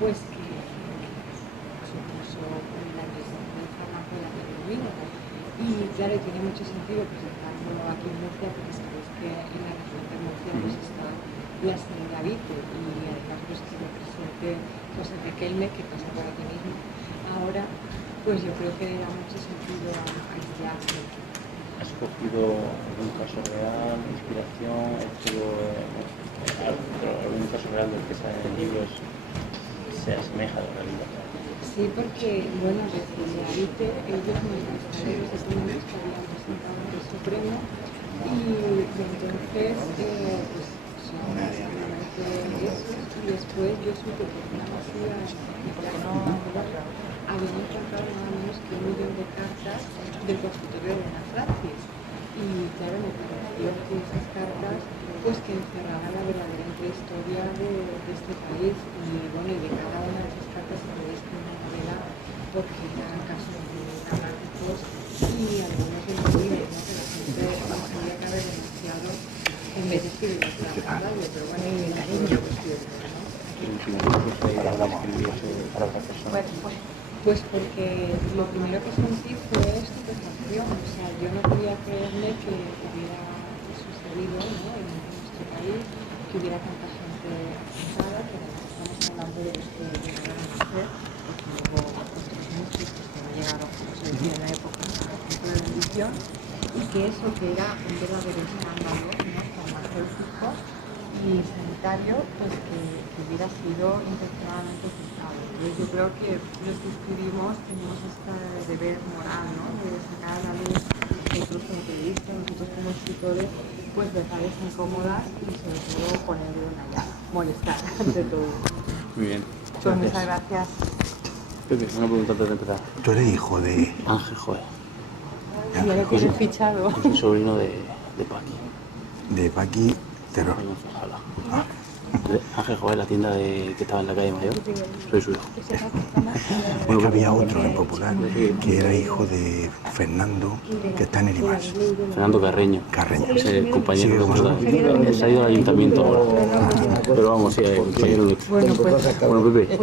pues que supuso la realización del fármaco de la heroína. Y claro, tiene mucho sentido presentarlo aquí en Murcia, porque sabéis que en la región de Murcia pues está la señora Vite, y además pues que se lo presente José Riquelme, que pasa por aquí mismo. Ahora, pues yo creo que le da mucho sentido a aislarlo. ¿Has cogido algún caso real, inspiración, algún caso real del que sale en el libro se asemeja a la realidad? Sí, porque, bueno, desde la Vite, ellos nos gustaron los documentos que habían presentado ante el Supremo, y entonces, pues, son básicamente esos, y después yo supe que una masiva, porque no habían encontrado nada menos que 1 millón de cartas del consultorio de Ana Francis. Y claro, me pareció que esas cartas, pues que encerraban la verdadera intrahistoria de este país. Y bueno, y de cada una de esas cartas se puede escribir una novela, porque eran casos muy dramáticos y algunos imposibles, ¿no? Que la gente no sabía que haber denunciado en vez de escribir la radio, pero bueno, y el cariño que escribe, ¿no? Pues porque lo primero que sentí fue estupefacción, o sea, yo no podía creerme que hubiera sucedido, ¿no? En nuestro país, que hubiera tanta gente afectada, que además estamos hablando de los que llegaron a nacer, porque luego otros muchos que no llegaron, como se decía en la época, al punto de bendición, y que eso que era un verdadero escándalo, ¿no? Farmacéutico y sanitario, pues que hubiera sido intencionadamente ocultado. Entonces yo creo que los que escribimos tenemos este deber moral, ¿no? De sacar a la luz, nosotros como periodistas, nosotros como escritores, pues verdades incómodas y sobre todo ponerle una llave, molestar ante todo. Muy bien. Pues muchas gracias. Pepe, una pregunta antes de empezar. Tú eres hijo de... Ángel Joel. Ya le tienes fichado. Yo soy sobrino de Paqui. De Paqui Terror. Ah. Ángel Joel, la tienda que estaba en la calle Mayor, soy su hijo. Bueno, que había otro en Popular, que era hijo de Fernando, que está en Eribas. Fernando Carreño. Carreño. Ese compañero Sí, que se ha ido al ayuntamiento ahora. Pero vamos, sí, compañero nuestro. Bueno, Pepe,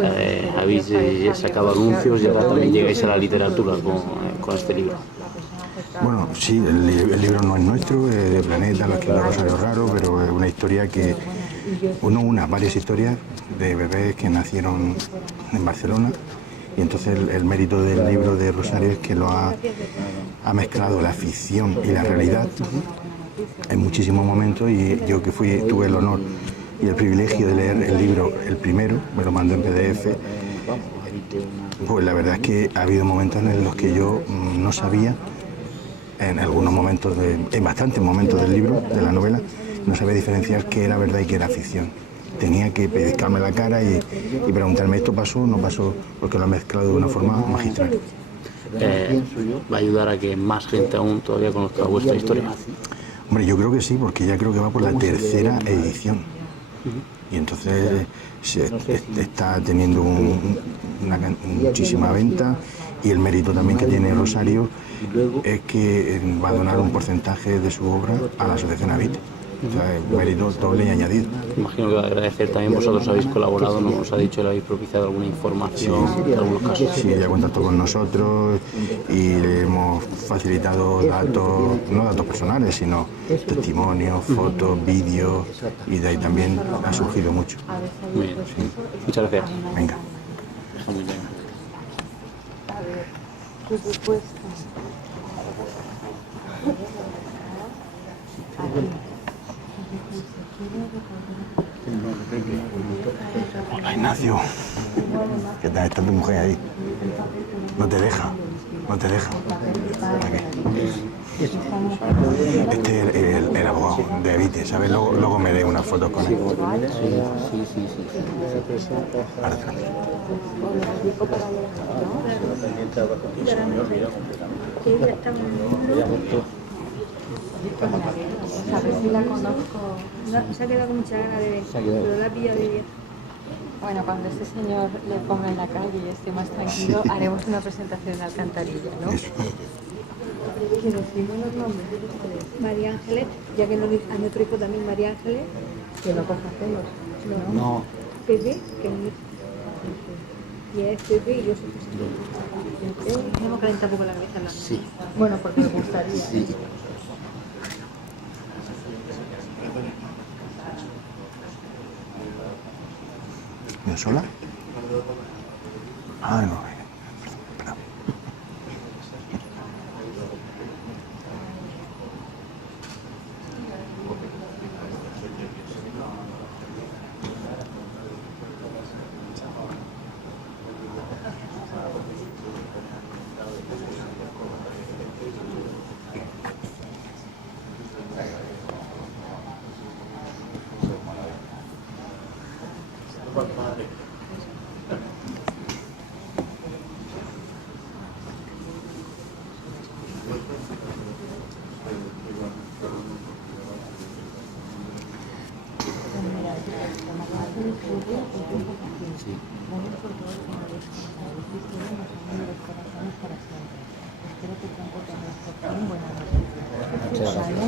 habéis sacado anuncios y ahora también llegáis a la literatura con este libro. Bueno, sí, el libro no es nuestro, es de Planeta, lo escribió Rosario Raro, pero es una historia que... varias historias de bebés que nacieron en Barcelona, y entonces el mérito del libro de Rosario es que lo ha mezclado la ficción y la realidad en muchísimos momentos, y yo que tuve el honor y el privilegio de leer el libro, el primero, me lo mandó en PDF, pues la verdad es que ha habido momentos en los que yo no sabía, en algunos momentos, en bastantes momentos del libro, de la novela, no sabía diferenciar qué era verdad y qué era ficción. Tenía que pellizcarme la cara y preguntarme, ¿esto pasó o no pasó? Porque lo ha mezclado de una forma magistral. ¿Va a ayudar a que más gente aún todavía conozca vuestra historia? Hombre, yo creo que sí, porque ya creo que va por la tercera edición. Y entonces está teniendo muchísima venta, y el mérito también que tiene Rosario es que va a donar un porcentaje de su obra a la asociación Avit. O sea, el mérito doble y añadido. Imagino que va a agradecer también, vosotros habéis colaborado, ¿no? Os ha dicho, le habéis propiciado alguna información en algunos casos. Sí, ya contactó con nosotros y le hemos facilitado datos, no datos personales, sino testimonios, fotos, vídeos, y de ahí también ha surgido mucho. Muy bien, sí. Muchas gracias. Venga. Está muy bien. Hola, Ignacio. ¿Qué tal? ¿Está tu mujer ahí? No te deja. ¿Para qué? Este es el abogado de Evite, ¿sabes? Luego me dé unas fotos con él. Sí. Ahora te lo miro. A ver si la conozco. Se ha quedado con mucha ganas de ver, pero la pilla de día. Bueno, cuando este señor le ponga en la calle y esté más tranquilo, haremos una presentación en Alcantarilla, ¿no? Eso. Que decimos los nombres. María Ángeles, ya que a nuestro hijo también María Ángeles, Que no conocemos. No. Pepe, que es Y es Pepe y yo soy Pepe. No me calienta un poco la cabeza la Sí. Bueno, porque me gustaría. Sí. ¿Me sola? Ah, no. Espera. Muchas gracias.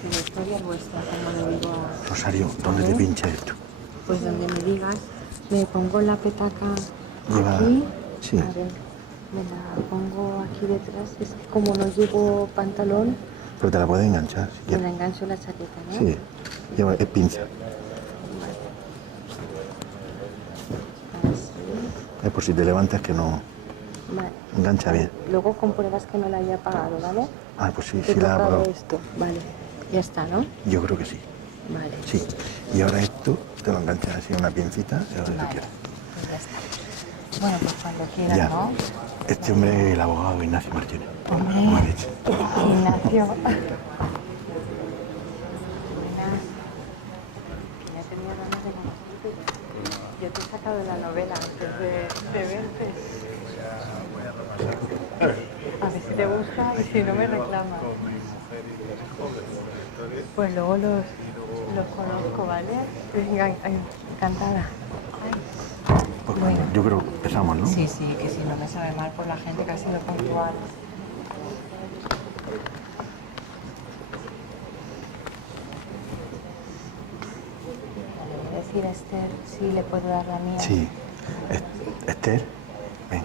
Que la historia es vuestra, como le digo a... Rosario, ¿dónde te pincha esto? Pues donde me digas, me pongo la petaca Lleva- aquí, sí. a ver, me la pongo aquí detrás, es que como no llevo pantalón, Pero te la puedes enganchar si me quieres. la engancho en la chaqueta, ¿no? Sí, lleva, es pinza. Así, Es por si te levantas que no vale. engancha bien. Luego compruebas que no la haya apagado, ¿vale? Ah, pues sí, Te sí la ha toca apagado. esto, vale, ya está, ¿no? Yo creo que sí. Vale, Sí. Y ahora esto te lo enganchas así en una pincita de donde tú quieras. pues ya está. Bueno, pues cuando quieras, Ya. ¿no? Este hombre es el abogado Ignacio Martínez. Hombre. ¿Cómo has dicho? Ignacio. Buenas. Ya tenía ganas de conocerte. Yo te he sacado de la novela antes de verte. A ver si te gusta y si no me reclamas. Pues luego los conozco, ¿vale? Venga, encantada. Pues bueno, yo creo que empezamos, ¿no? Sí, sí, que si no me sabe mal por la gente que ha sido puntual. Le voy a decir a Esther si le puedo dar la mía. Sí. Esther, ven.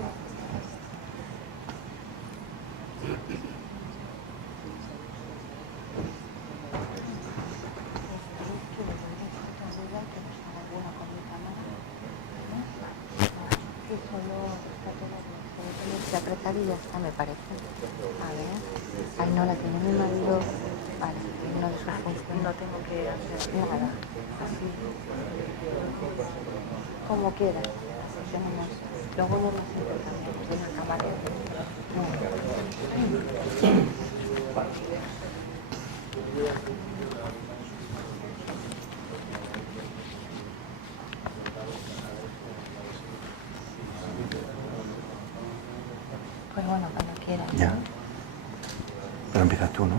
Se apretar y ya está, me parece. A ver. Ay, no, la tiene mi marido. Vale, no de sus funciones. No tengo que hacer nada. Así. Como quieras. Así tenemos. Luego no nos intercambiamos de la camarera. Pues bueno, cuando quieras. Ya. Pero empiezas tú, ¿no?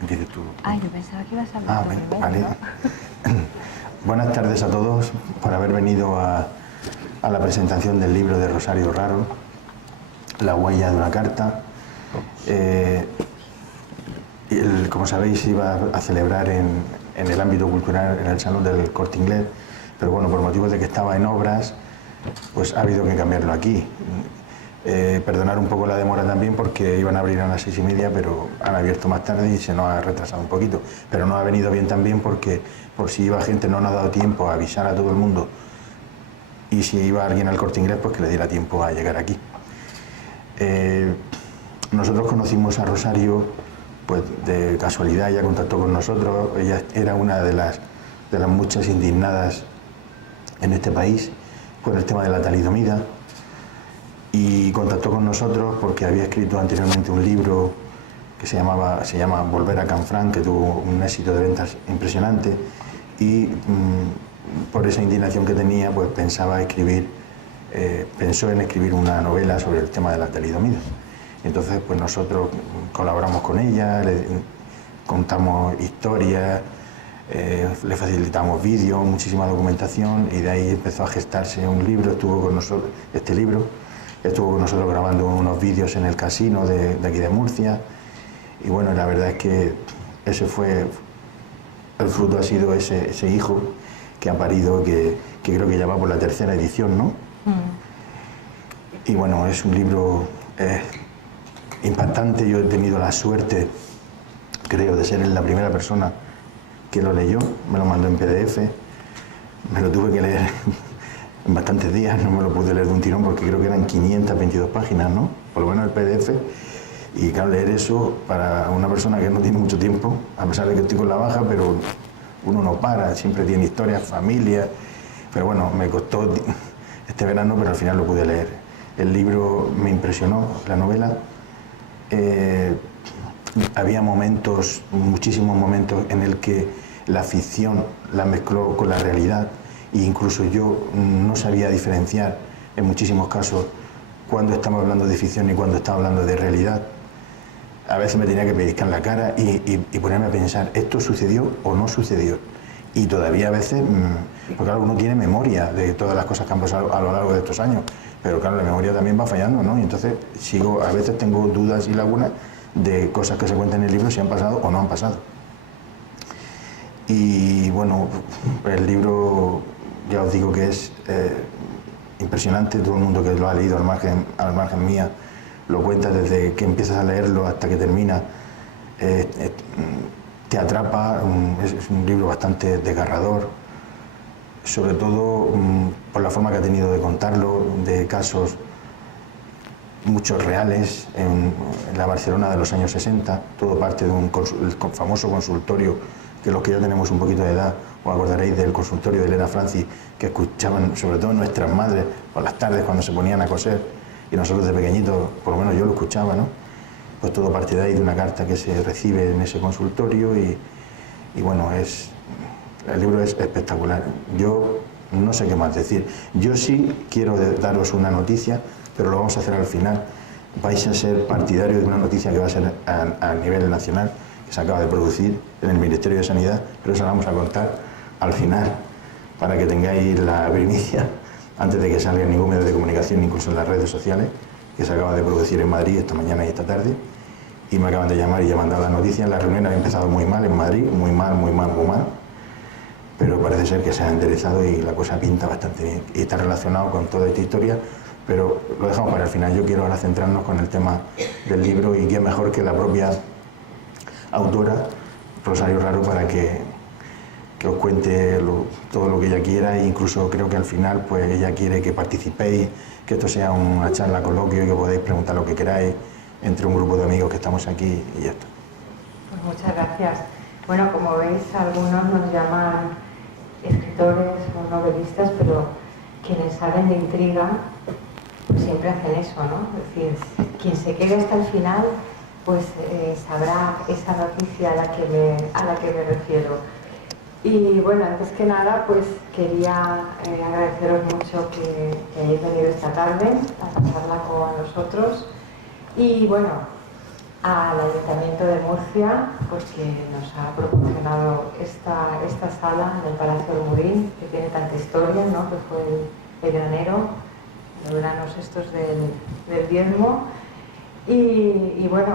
Empiezas tú. Ay, yo pensaba que ibas a hablar Ah, tú ven, primero, vale. ¿no? Buenas tardes a todos por haber venido a la presentación del libro de Rosario Raro, La huella de una carta. Como sabéis, iba a celebrar en el ámbito cultural en el Salón del Corte Inglés, pero bueno, por motivos de que estaba en obras, pues ha habido que cambiarlo aquí. Perdonar un poco la demora también porque iban a abrir a las 6:30, pero han abierto más tarde y se nos ha retrasado un poquito. Pero no ha venido bien también porque por si iba gente no nos ha dado tiempo a avisar a todo el mundo, y si iba alguien al Corte Inglés, pues que le diera tiempo a llegar aquí. Nosotros conocimos a Rosario pues de casualidad, ella contactó con nosotros, ella era una de las muchas indignadas en este país por el tema de la talidomida, y contactó con nosotros porque había escrito anteriormente un libro que se llama Volver a Canfranc, que tuvo un éxito de ventas impresionante, y por esa indignación que tenía, pues pensó en escribir una novela sobre el tema de la talidomida. Entonces, pues nosotros colaboramos con ella, le contamos historias, le facilitamos vídeos, muchísima documentación, y de ahí empezó a gestarse un libro. Estuvo con nosotros grabando unos vídeos en el casino de aquí de Murcia, y bueno, la verdad es que ese fue el fruto, ha sido ese hijo que ha parido, que creo que ya va por la 3ª edición, ¿no? Y bueno, es un libro impactante. Yo he tenido la suerte, creo, de ser la primera persona que lo leyó. Me lo mandó en PDF, me lo tuve que leer en bastantes días, no me lo pude leer de un tirón porque creo que eran 522 páginas, ¿no? Por lo menos el PDF. Y claro, leer eso para una persona que no tiene mucho tiempo, a pesar de que estoy con la baja, pero uno no para, siempre tiene historias, familia. Pero bueno, me costó este verano, pero al final lo pude leer. El libro me impresionó, la novela. Había momentos, muchísimos momentos, en el que la ficción la mezcló con la realidad e incluso yo no sabía diferenciar en muchísimos casos cuando estaba hablando de ficción y cuando estaba hablando de realidad. A veces me tenía que pellizcar la cara y ponerme a pensar, ¿esto sucedió o no sucedió? Y todavía a veces, porque claro, uno tiene memoria de todas las cosas que han pasado a lo largo de estos años, pero claro, la memoria también va fallando, ¿no? Y entonces a veces tengo dudas y lagunas de cosas que se cuentan en el libro si han pasado o no han pasado. Y bueno, el libro, ya os digo que es impresionante. Todo el mundo que lo ha leído al margen mía lo cuenta desde que empiezas a leerlo hasta que termina. Te atrapa, es un libro bastante desgarrador, sobre todo por la forma que ha tenido de contarlo, de casos muchos reales en la Barcelona de los años 60, todo parte de el famoso consultorio, que los que ya tenemos un poquito de edad os acordaréis del consultorio de Elena Francis, que escuchaban sobre todo nuestras madres por las tardes cuando se ponían a coser, y nosotros de pequeñitos, por lo menos yo lo escuchaba, ¿no? Pues todo parte de ahí, de una carta que se recibe en ese consultorio y bueno, el libro es espectacular. Yo no sé qué más decir. Yo sí quiero daros una noticia, pero lo vamos a hacer al final. Vais a ser partidarios de una noticia que va a ser a nivel nacional, que se acaba de producir en el Ministerio de Sanidad, pero eso la vamos a contar al final, para que tengáis la primicia, antes de que salga en ningún medio de comunicación, incluso en las redes sociales, que se acaba de producir en Madrid esta mañana y esta tarde. Y me acaban de llamar y ya me han dado la noticia. La reunión había empezado muy mal en Madrid, muy mal, pero parece ser que se ha enderezado y la cosa pinta bastante bien. Y está relacionado con toda esta historia, pero lo dejamos para el final. Yo quiero ahora centrarnos con el tema del libro y qué mejor que la propia autora, Rosario Raro, para que os cuente todo lo que ella quiera, e incluso creo que al final pues ella quiere que participéis, que esto sea una charla, coloquio, y que podáis preguntar lo que queráis entre un grupo de amigos que estamos aquí y esto. Pues muchas gracias. Bueno, como veis, algunos nos llaman escritores o novelistas, pero quienes saben de intriga pues siempre hacen eso, ¿no? Es decir, quien se quede hasta el final pues sabrá esa noticia a la que me refiero. Y bueno, antes que nada, pues quería agradeceros mucho que hayáis venido esta tarde a pasarla con nosotros. Y bueno, al Ayuntamiento de Murcia, pues que nos ha proporcionado esta sala en el Palacio del Murín, que tiene tanta historia, ¿no? Que fue el granero, los veranos estos del Diezmo. Y bueno,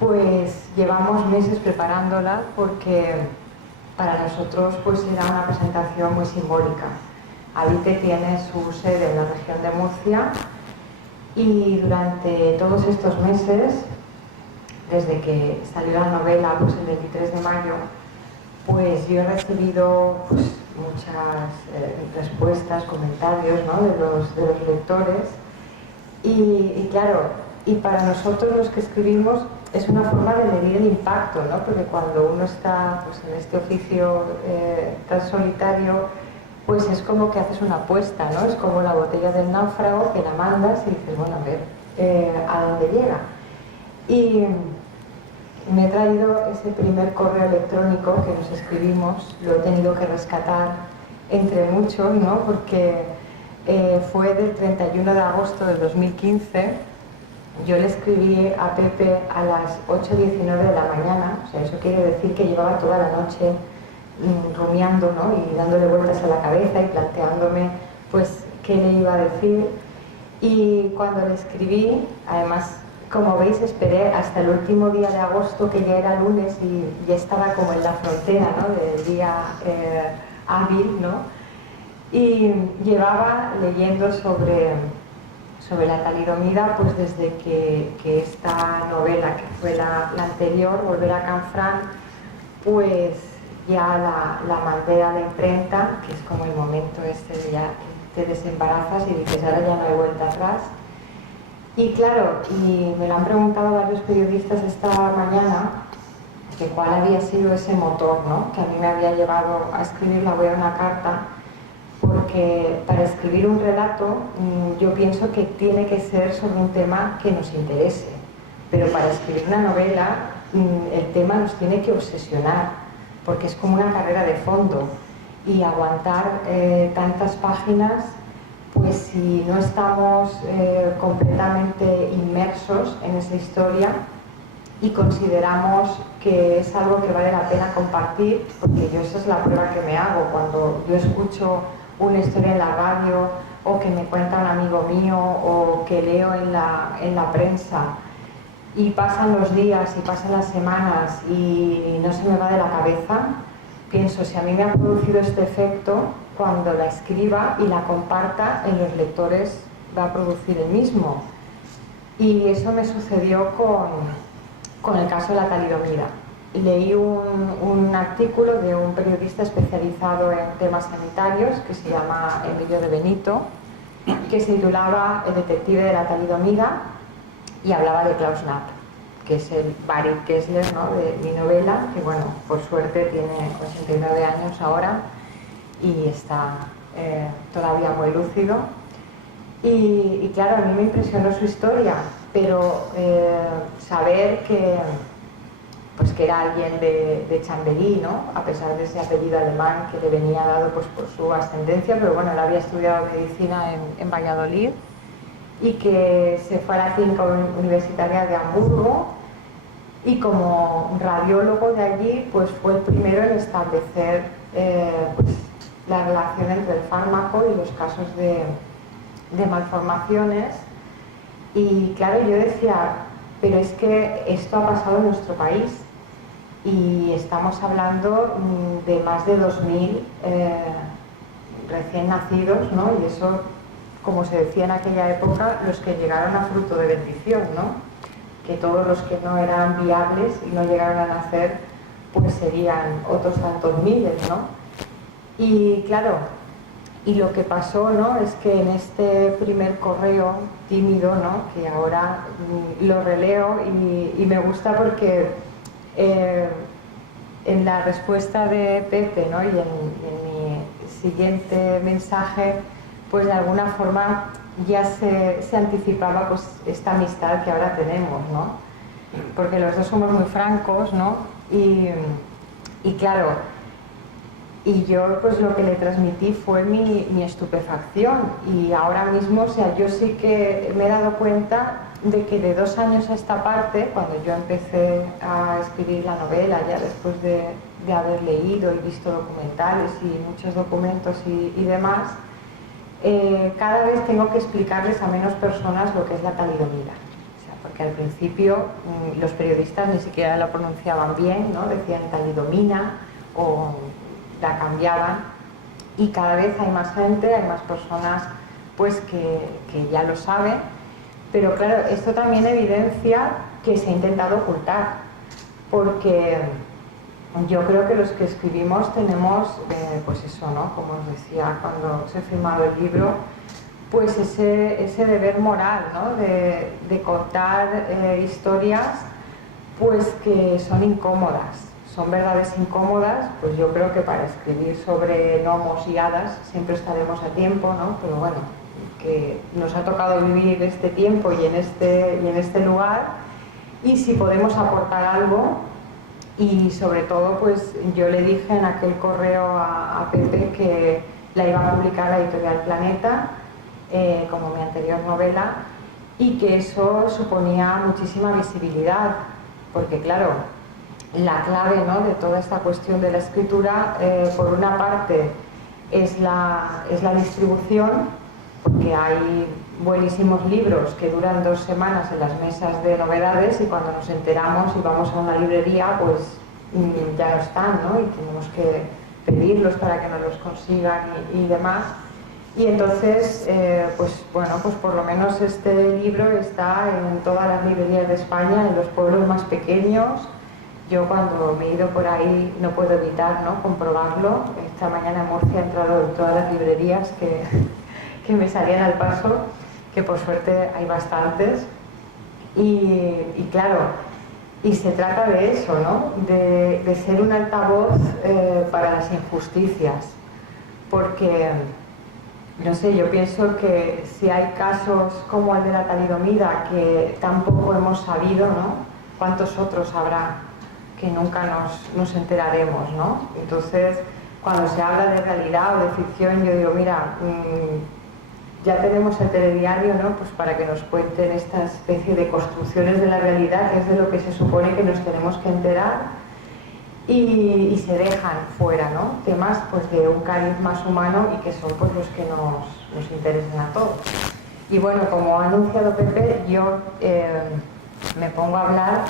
pues llevamos meses preparándola porque para nosotros pues era una presentación muy simbólica. Avite tiene su sede en la región de Murcia y durante todos estos meses, desde que salió la novela pues el 23 de mayo, pues yo he recibido pues, muchas respuestas, comentarios, ¿no? de los lectores y claro, y para nosotros los que escribimos es una forma de medir el impacto, ¿no? Porque cuando uno está pues, en este oficio tan solitario, pues es como que haces una apuesta, ¿no? Es como la botella del náufrago que la mandas y dices, bueno, a ver a dónde llega. Y me he traído ese primer correo electrónico que nos escribimos, lo he tenido que rescatar entre muchos, ¿no? Porque fue del 31 de agosto del 2015. Yo le escribí a Pepe a las 8:19 de la mañana, o sea, eso quiere decir que llevaba toda la noche rumiando, ¿no? Y dándole vueltas a la cabeza y planteándome pues qué le iba a decir. Y cuando le escribí, además, como veis, esperé hasta el último día de agosto, que ya era lunes, y ya estaba como en la frontera, ¿no? Del día hábil, ¿no? Y llevaba leyendo sobre la talidomida pues desde que esta novela, que fue la anterior, Volver a Canfranc, pues ya la mandé a la imprenta, que es como el momento este de ya te desembarazas y dices, ahora ya no hay vuelta atrás. Y claro, y me lo han preguntado varios periodistas esta mañana, que cuál había sido ese motor, ¿no?, que a mí me había llevado a escribir La Voy a una carta, porque para escribir un relato yo pienso que tiene que ser sobre un tema que nos interese, pero para escribir una novela el tema nos tiene que obsesionar, porque es como una carrera de fondo, y aguantar tantas páginas, pues si no estamos completamente inmersos en esa historia y consideramos que es algo que vale la pena compartir, porque yo esa es la prueba que me hago cuando yo escucho una historia en la radio o que me cuenta un amigo mío o que leo en la prensa y pasan los días y pasan las semanas y no se me va de la cabeza, pienso, si a mí me ha producido este efecto, cuando la escriba y la comparta en los lectores va a producir el mismo. Y eso me sucedió con el caso de la talidomida. Leí un artículo de un periodista especializado en temas sanitarios que se llama Emilio de Benito, que se titulaba El detective de la talidomida y hablaba de Klaus Knapp, que es el Barry Kessler, ¿no?, de mi novela, que bueno, por suerte tiene 89 años ahora y está todavía muy lúcido. Y claro, a mí me impresionó su historia, pero saber que era alguien de Chambéry, ¿no?, a pesar de ese apellido alemán que le venía dado pues por su ascendencia, pero bueno, él había estudiado medicina en Valladolid y que se fue a la clínica universitaria de Hamburgo y como radiólogo de allí pues fue el primero en establecer la relación entre el fármaco y los casos de malformaciones. Y claro, yo decía, pero es que esto ha pasado en nuestro país y estamos hablando de más de 2.000 recién nacidos, ¿no? Y eso, como se decía en aquella época, los que llegaron a fruto de bendición, ¿no?, que todos los que no eran viables y no llegaron a nacer pues serían otros tantos miles, ¿no? Y claro, y lo que pasó, ¿no?, es que en este primer correo tímido, ¿no?, que ahora lo releo y me gusta porque en la respuesta de Pepe, ¿no?, y en mi siguiente mensaje, pues de alguna forma ya se anticipaba pues esta amistad que ahora tenemos, ¿no?, porque los dos somos muy francos, ¿no?, y claro, y yo pues lo que le transmití fue mi estupefacción y ahora mismo, o sea, yo sí que me he dado cuenta de que de 2 años a esta parte, cuando yo empecé a escribir la novela, ya después de haber leído y visto documentales y muchos documentos y demás, cada vez tengo que explicarles a menos personas lo que es la talidomida. O sea, porque al principio los periodistas ni siquiera la pronunciaban bien, ¿no?, decían talidomina o la cambiaban, y cada vez hay más gente, hay más personas pues que ya lo saben, pero claro, esto también evidencia que se ha intentado ocultar, porque yo creo que los que escribimos tenemos, pues eso, ¿no?, como os decía cuando se ha firmado el libro, pues ese deber moral, ¿no?, de contar historias pues que son incómodas. Son verdades incómodas, pues yo creo que para escribir sobre gnomos y hadas siempre estaremos a tiempo, ¿no?, pero bueno, que nos ha tocado vivir este tiempo y en este lugar, y si podemos aportar algo, y sobre todo pues yo le dije en aquel correo a Pepe que la iba a publicar la editorial Planeta, como mi anterior novela, y que eso suponía muchísima visibilidad, porque claro, la clave, ¿no?, de toda esta cuestión de la escritura, por una parte, es la distribución, porque hay buenísimos libros que duran 2 semanas en las mesas de novedades y cuando nos enteramos y vamos a una librería, pues ya no están, ¿no?, y tenemos pedirlos para que nos los consigan y demás. Y entonces, pues bueno, pues por lo menos este libro está en todas las librerías de España, en los pueblos más pequeños. Yo cuando me he ido por ahí no puedo evitar, ¿no?, comprobarlo. Esta mañana en Murcia he entrado en todas las librerías que me salían al paso, que por suerte hay bastantes. Y claro, y se trata de eso, ¿no?, de ser un altavoz para las injusticias. Porque, no sé, yo pienso que si hay casos como el de la talidomida, que tampoco hemos sabido, ¿no?, ¿cuántos otros habrá que nunca nos enteraremos, ¿no? Entonces, cuando se habla de realidad o de ficción, yo digo, mira, ya tenemos el telediario, ¿no?, pues para que nos cuenten esta especie de construcciones de la realidad, que es de lo que se supone que nos tenemos que enterar, y se dejan fuera, ¿no?, temas pues de un cariz más humano y que son pues los que nos interesan a todos. Y bueno, como ha anunciado Pepe, yo me pongo a hablar,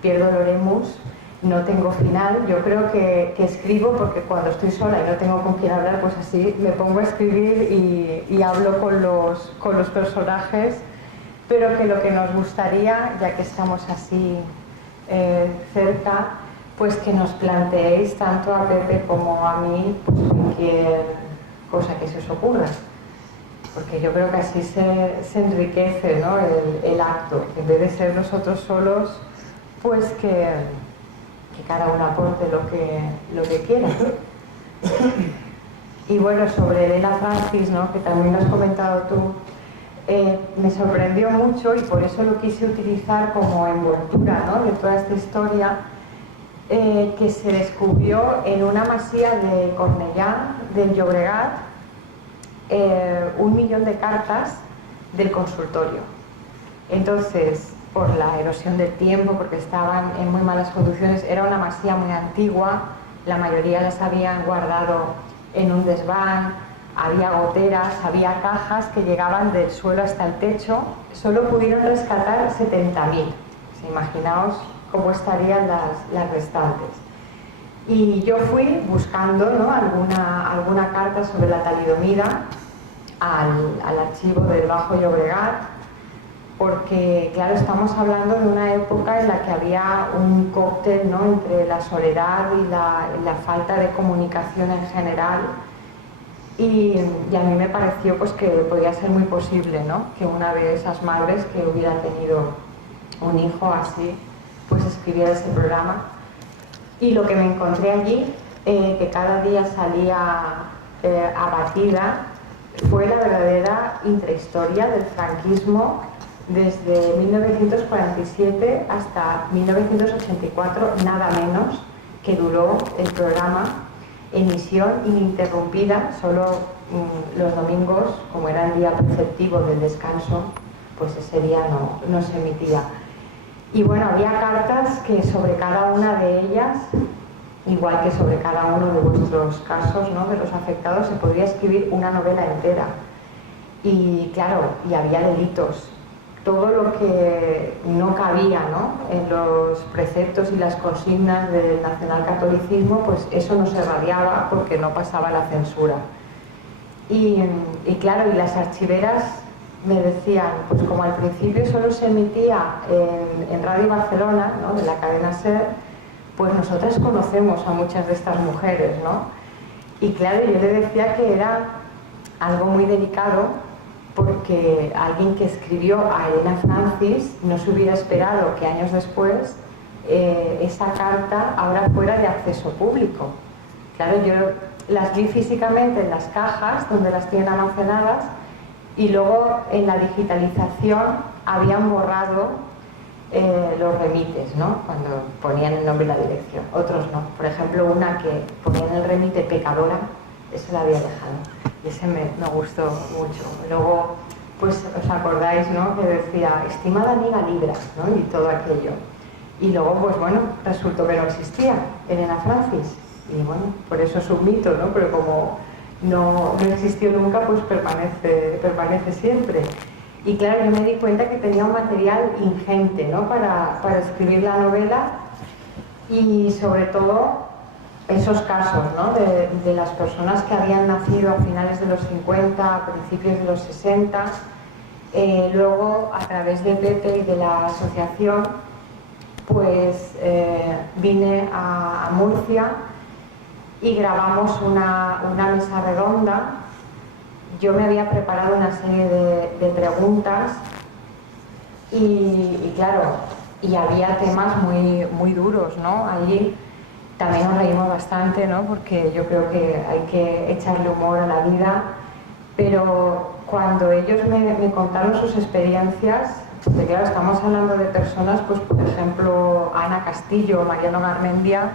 pierdo el oremus, no tengo final. Yo creo que escribo porque cuando estoy sola y no tengo con quién hablar, pues así me pongo a escribir y hablo con los personajes, pero que lo que nos gustaría, ya que estamos así cerca, pues que nos planteéis tanto a Pepe como a mí, pues cualquier cosa que se os ocurra, porque yo creo que así se enriquece, ¿no?, el acto. En vez de ser nosotros solos, pues que cada uno aporte lo que quiera. Y bueno, sobre Elena Francis, ¿no?, que también has comentado tú, me sorprendió mucho y por eso lo quise utilizar como envoltura, ¿no?, de toda esta historia, que se descubrió en una masía de Cornellà, del Llobregat, 1 millón de cartas del consultorio. Entonces, por la erosión del tiempo, porque estaban en muy malas condiciones, era una masía muy antigua, la mayoría las habían guardado en un desván, había goteras, había cajas que llegaban del suelo hasta el techo, solo pudieron rescatar 70.000. Imaginaos cómo estarían las restantes. Y yo fui buscando, ¿no?, alguna carta sobre la talidomida al archivo del Bajo Llobregat, porque, claro, estamos hablando de una época en la que había un cóctel, ¿no?, entre la soledad y la falta de comunicación en general, y a mí me pareció pues que podía ser muy posible, ¿no?, que una de esas madres que hubiera tenido un hijo así, pues escribiera ese programa. Y lo que me encontré allí, que cada día salía abatida, fue la verdadera intrahistoria del franquismo desde 1947 hasta 1984, nada menos, que duró el programa, emisión ininterrumpida, solo los domingos, como era el día preceptivo del descanso, pues ese día no se emitía. Y bueno, había cartas que sobre cada una de ellas, igual que sobre cada uno de vuestros casos, ¿no?, de los afectados, se podría escribir una novela entera. Y claro, y había delitos. Todo lo que no cabía, ¿no?, en los preceptos y las consignas del nacionalcatolicismo, pues eso no se radiaba porque no pasaba la censura. Y claro, y las archiveras me decían, pues como al principio solo se emitía en Radio Barcelona, ¿no?, de la cadena SER, pues nosotras conocemos a muchas de estas mujeres, ¿no? Y claro, yo le decía que era algo muy delicado, porque alguien que escribió a Elena Francis no se hubiera esperado que años después esa carta ahora fuera de acceso público. Claro, yo las vi físicamente en las cajas donde las tienen almacenadas, y luego en la digitalización habían borrado los remites, ¿no?, cuando ponían el nombre y la dirección. Otros no. Por ejemplo, una que ponía en el remite pecadora, eso la había dejado. Y ese me gustó mucho. Luego, pues os acordáis, ¿no?, que decía, estimada amiga Libra, ¿no?, y todo aquello. Y luego, pues bueno, resultó que no existía Elena Francis. Y bueno, por eso es un mito, ¿no?, pero como no existió nunca, pues permanece siempre. Y claro, yo me di cuenta que tenía un material ingente, ¿no?, para escribir la novela, y sobre todo esos casos, ¿no? de las personas que habían nacido a finales de los 50, a principios de los 60. Luego, a través de Pepe y de la asociación, pues vine a Murcia y grabamos una mesa redonda. Yo me había preparado una serie de preguntas y claro, y había temas muy, muy duros, ¿no? Allí también nos reímos bastante, ¿no? Porque yo creo que hay que echarle humor a la vida, pero cuando ellos me contaron sus experiencias, porque claro, estamos hablando de personas, pues por ejemplo, Ana Castillo o Mariano Garmendia,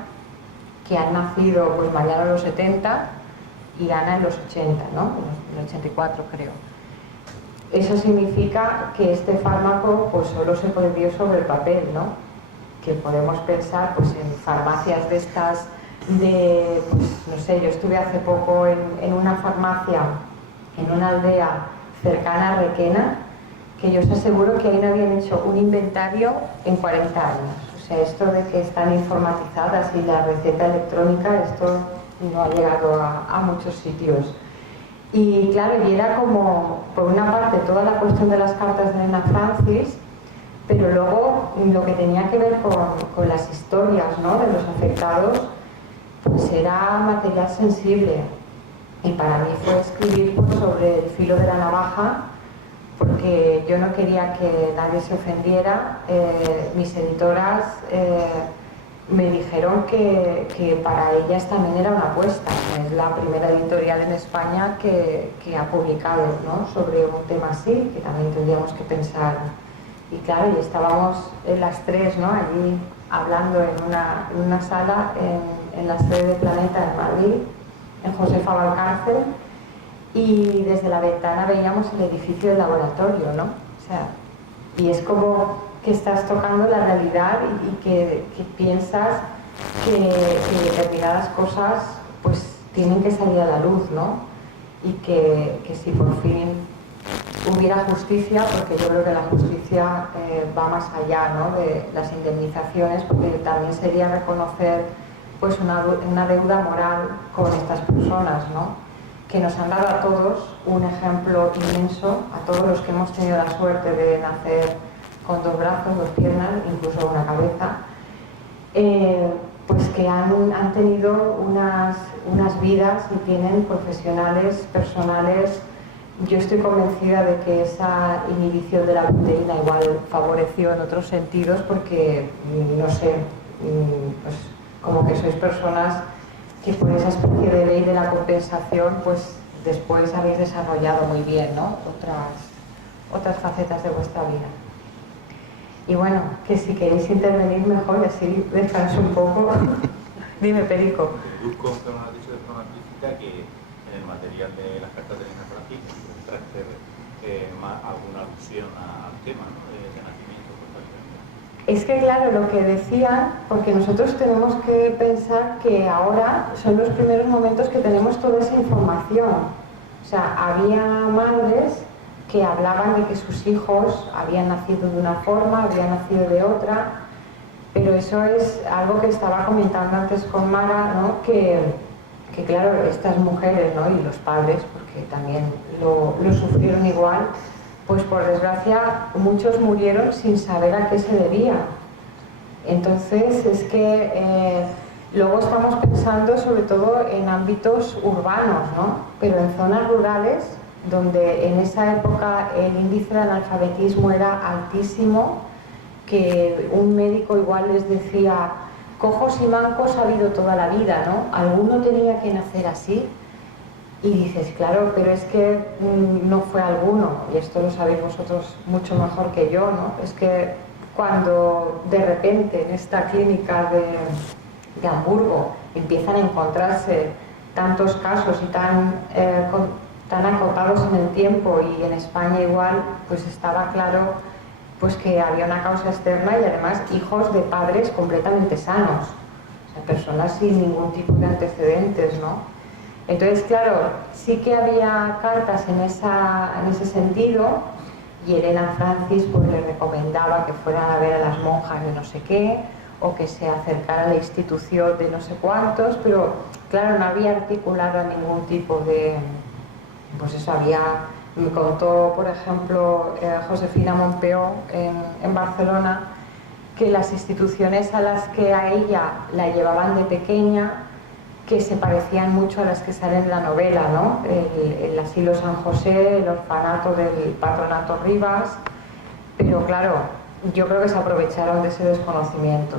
que han nacido, pues Mariano en los 70 y Ana en los 80, ¿no? En el 84 creo. Eso significa que este fármaco pues solo se prohibió sobre el papel, ¿no? Que podemos pensar pues en farmacias de estas de, pues no sé, yo estuve hace poco en una farmacia en una aldea cercana a Requena, que yo os aseguro que ahí no habían hecho un inventario en 40 años. O sea, esto de que están informatizadas y la receta electrónica, esto no ha llegado a muchos sitios. Y claro, y era como, por una parte, toda la cuestión de las cartas de Elena Francis, pero luego lo que tenía que ver con las historias, ¿no?, de los afectados, pues era material sensible. Y para mí fue escribir pues, sobre el filo de la navaja, porque yo no quería que nadie se ofendiera. Mis editoras me dijeron que para ellas también era una apuesta. Es la primera editorial en España que ha publicado, ¿no?, sobre un tema así, que también tendríamos que pensar. Y claro, y estábamos las tres, ¿no?, allí hablando en una sala en la sede de Planeta en Madrid, en Josefa Valcárcel, y desde la ventana veíamos el edificio del laboratorio, ¿no? O sea, y es como que estás tocando la realidad y que piensas que determinadas cosas pues tienen que salir a la luz, ¿no? Y que si por fin hubiera justicia, porque yo creo que la justicia va más allá, ¿no?, de las indemnizaciones, porque también sería reconocer pues una deuda moral con estas personas, ¿no?, que nos han dado a todos un ejemplo inmenso, a todos los que hemos tenido la suerte de nacer con 2 brazos, 2 piernas, incluso una cabeza, pues que han tenido unas vidas y tienen profesionales, personales. Yo estoy convencida de que esa inhibición de la proteína igual favoreció en otros sentidos porque, no sé, pues como que sois personas que por esa especie de ley de la compensación pues después habéis desarrollado muy bien, ¿no?, otras facetas de vuestra vida. Y bueno, que si queréis intervenir mejor y así descanso un poco. Dime, Perico. Deduzco que nos has dicho de forma explícita que en el material de las cartas de Elena Francis encontraste alguna alusión al tema, ¿no?, de nacimiento por paternidad. Es que claro, lo que decían, porque nosotros tenemos que pensar que ahora son los primeros momentos que tenemos toda esa información. O sea, había madres que hablaban de que sus hijos habían nacido de una forma, habían nacido de otra, pero eso es algo que estaba comentando antes con Mara, ¿no?, que claro, estas mujeres, ¿no?, y los padres, porque también lo sufrieron igual, pues por desgracia muchos murieron sin saber a qué se debía. Entonces es que luego estamos pensando sobre todo en ámbitos urbanos, ¿no?, pero en zonas rurales, donde en esa época el índice de analfabetismo era altísimo, que un médico igual les decía, cojos y mancos ha habido toda la vida, ¿no?, alguno tenía que nacer así. Y dices, claro, pero es que no fue alguno, y esto lo sabéis vosotros mucho mejor que yo, ¿no? Es que cuando de repente en esta clínica de Hamburgo empiezan a encontrarse tantos casos y tan acotados en el tiempo, y en España igual, pues estaba claro pues que había una causa externa y además hijos de padres completamente sanos, o sea, personas sin ningún tipo de antecedentes, ¿no? Entonces, claro, sí que había cartas en ese sentido, y Elena Francis pues le recomendaba que fueran a ver a las monjas de no sé qué, o que se acercara a la institución de no sé cuántos, pero claro, no había articulado ningún tipo de, pues eso, me contó, por ejemplo, Josefina Montpeó en Barcelona, que las instituciones a las que a ella la llevaban de pequeña, que se parecían mucho a las que salen en la novela, ¿no? El asilo San José, el orfanato del Patronato Rivas, pero claro, yo creo que se aprovecharon de ese desconocimiento.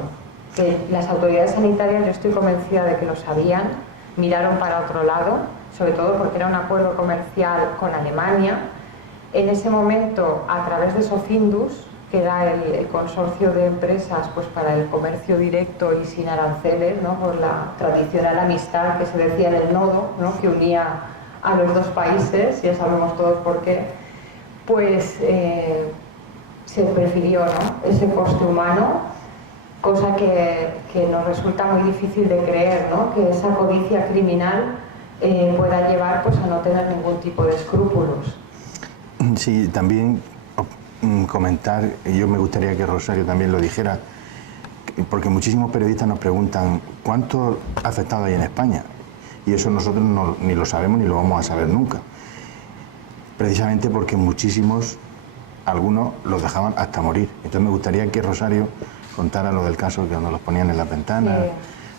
Que las autoridades sanitarias, yo estoy convencida de que lo sabían, miraron para otro lado, sobre todo porque era un acuerdo comercial con Alemania. En ese momento, a través de Sofindus, que era el consorcio de empresas pues, para el comercio directo y sin aranceles, ¿no? Por la tradicional amistad que se decía en el nodo, ¿no? Que unía a los dos países, ya sabemos todos por qué, pues se prefirió, ¿no? Ese coste humano, cosa que nos resulta muy difícil de creer, ¿no? Que esa codicia criminal pueda llevar pues, a no tener ningún tipo de escrúpulos. Sí, también comentar, y yo me gustaría que Rosario también lo dijera, porque muchísimos periodistas nos preguntan ¿cuánto ha afectado ahí en España? Y eso nosotros ni lo sabemos ni lo vamos a saber nunca. Precisamente porque muchísimos, algunos los dejaban hasta morir. Entonces me gustaría que Rosario contara lo del caso que nos los ponían en la ventana, Sí.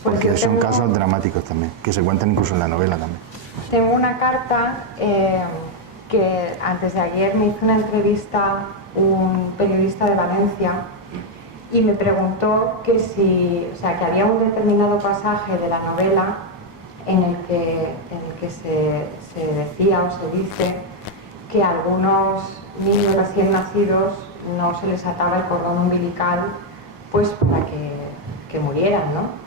Pues porque son casos dramáticos también, que se cuentan incluso en la novela también. Tengo una carta que antes de ayer me hizo una entrevista un periodista de Valencia y me preguntó que que había un determinado pasaje de la novela en el que se decía o se dice que a algunos niños recién nacidos no se les ataba el cordón umbilical pues para que murieran, ¿no?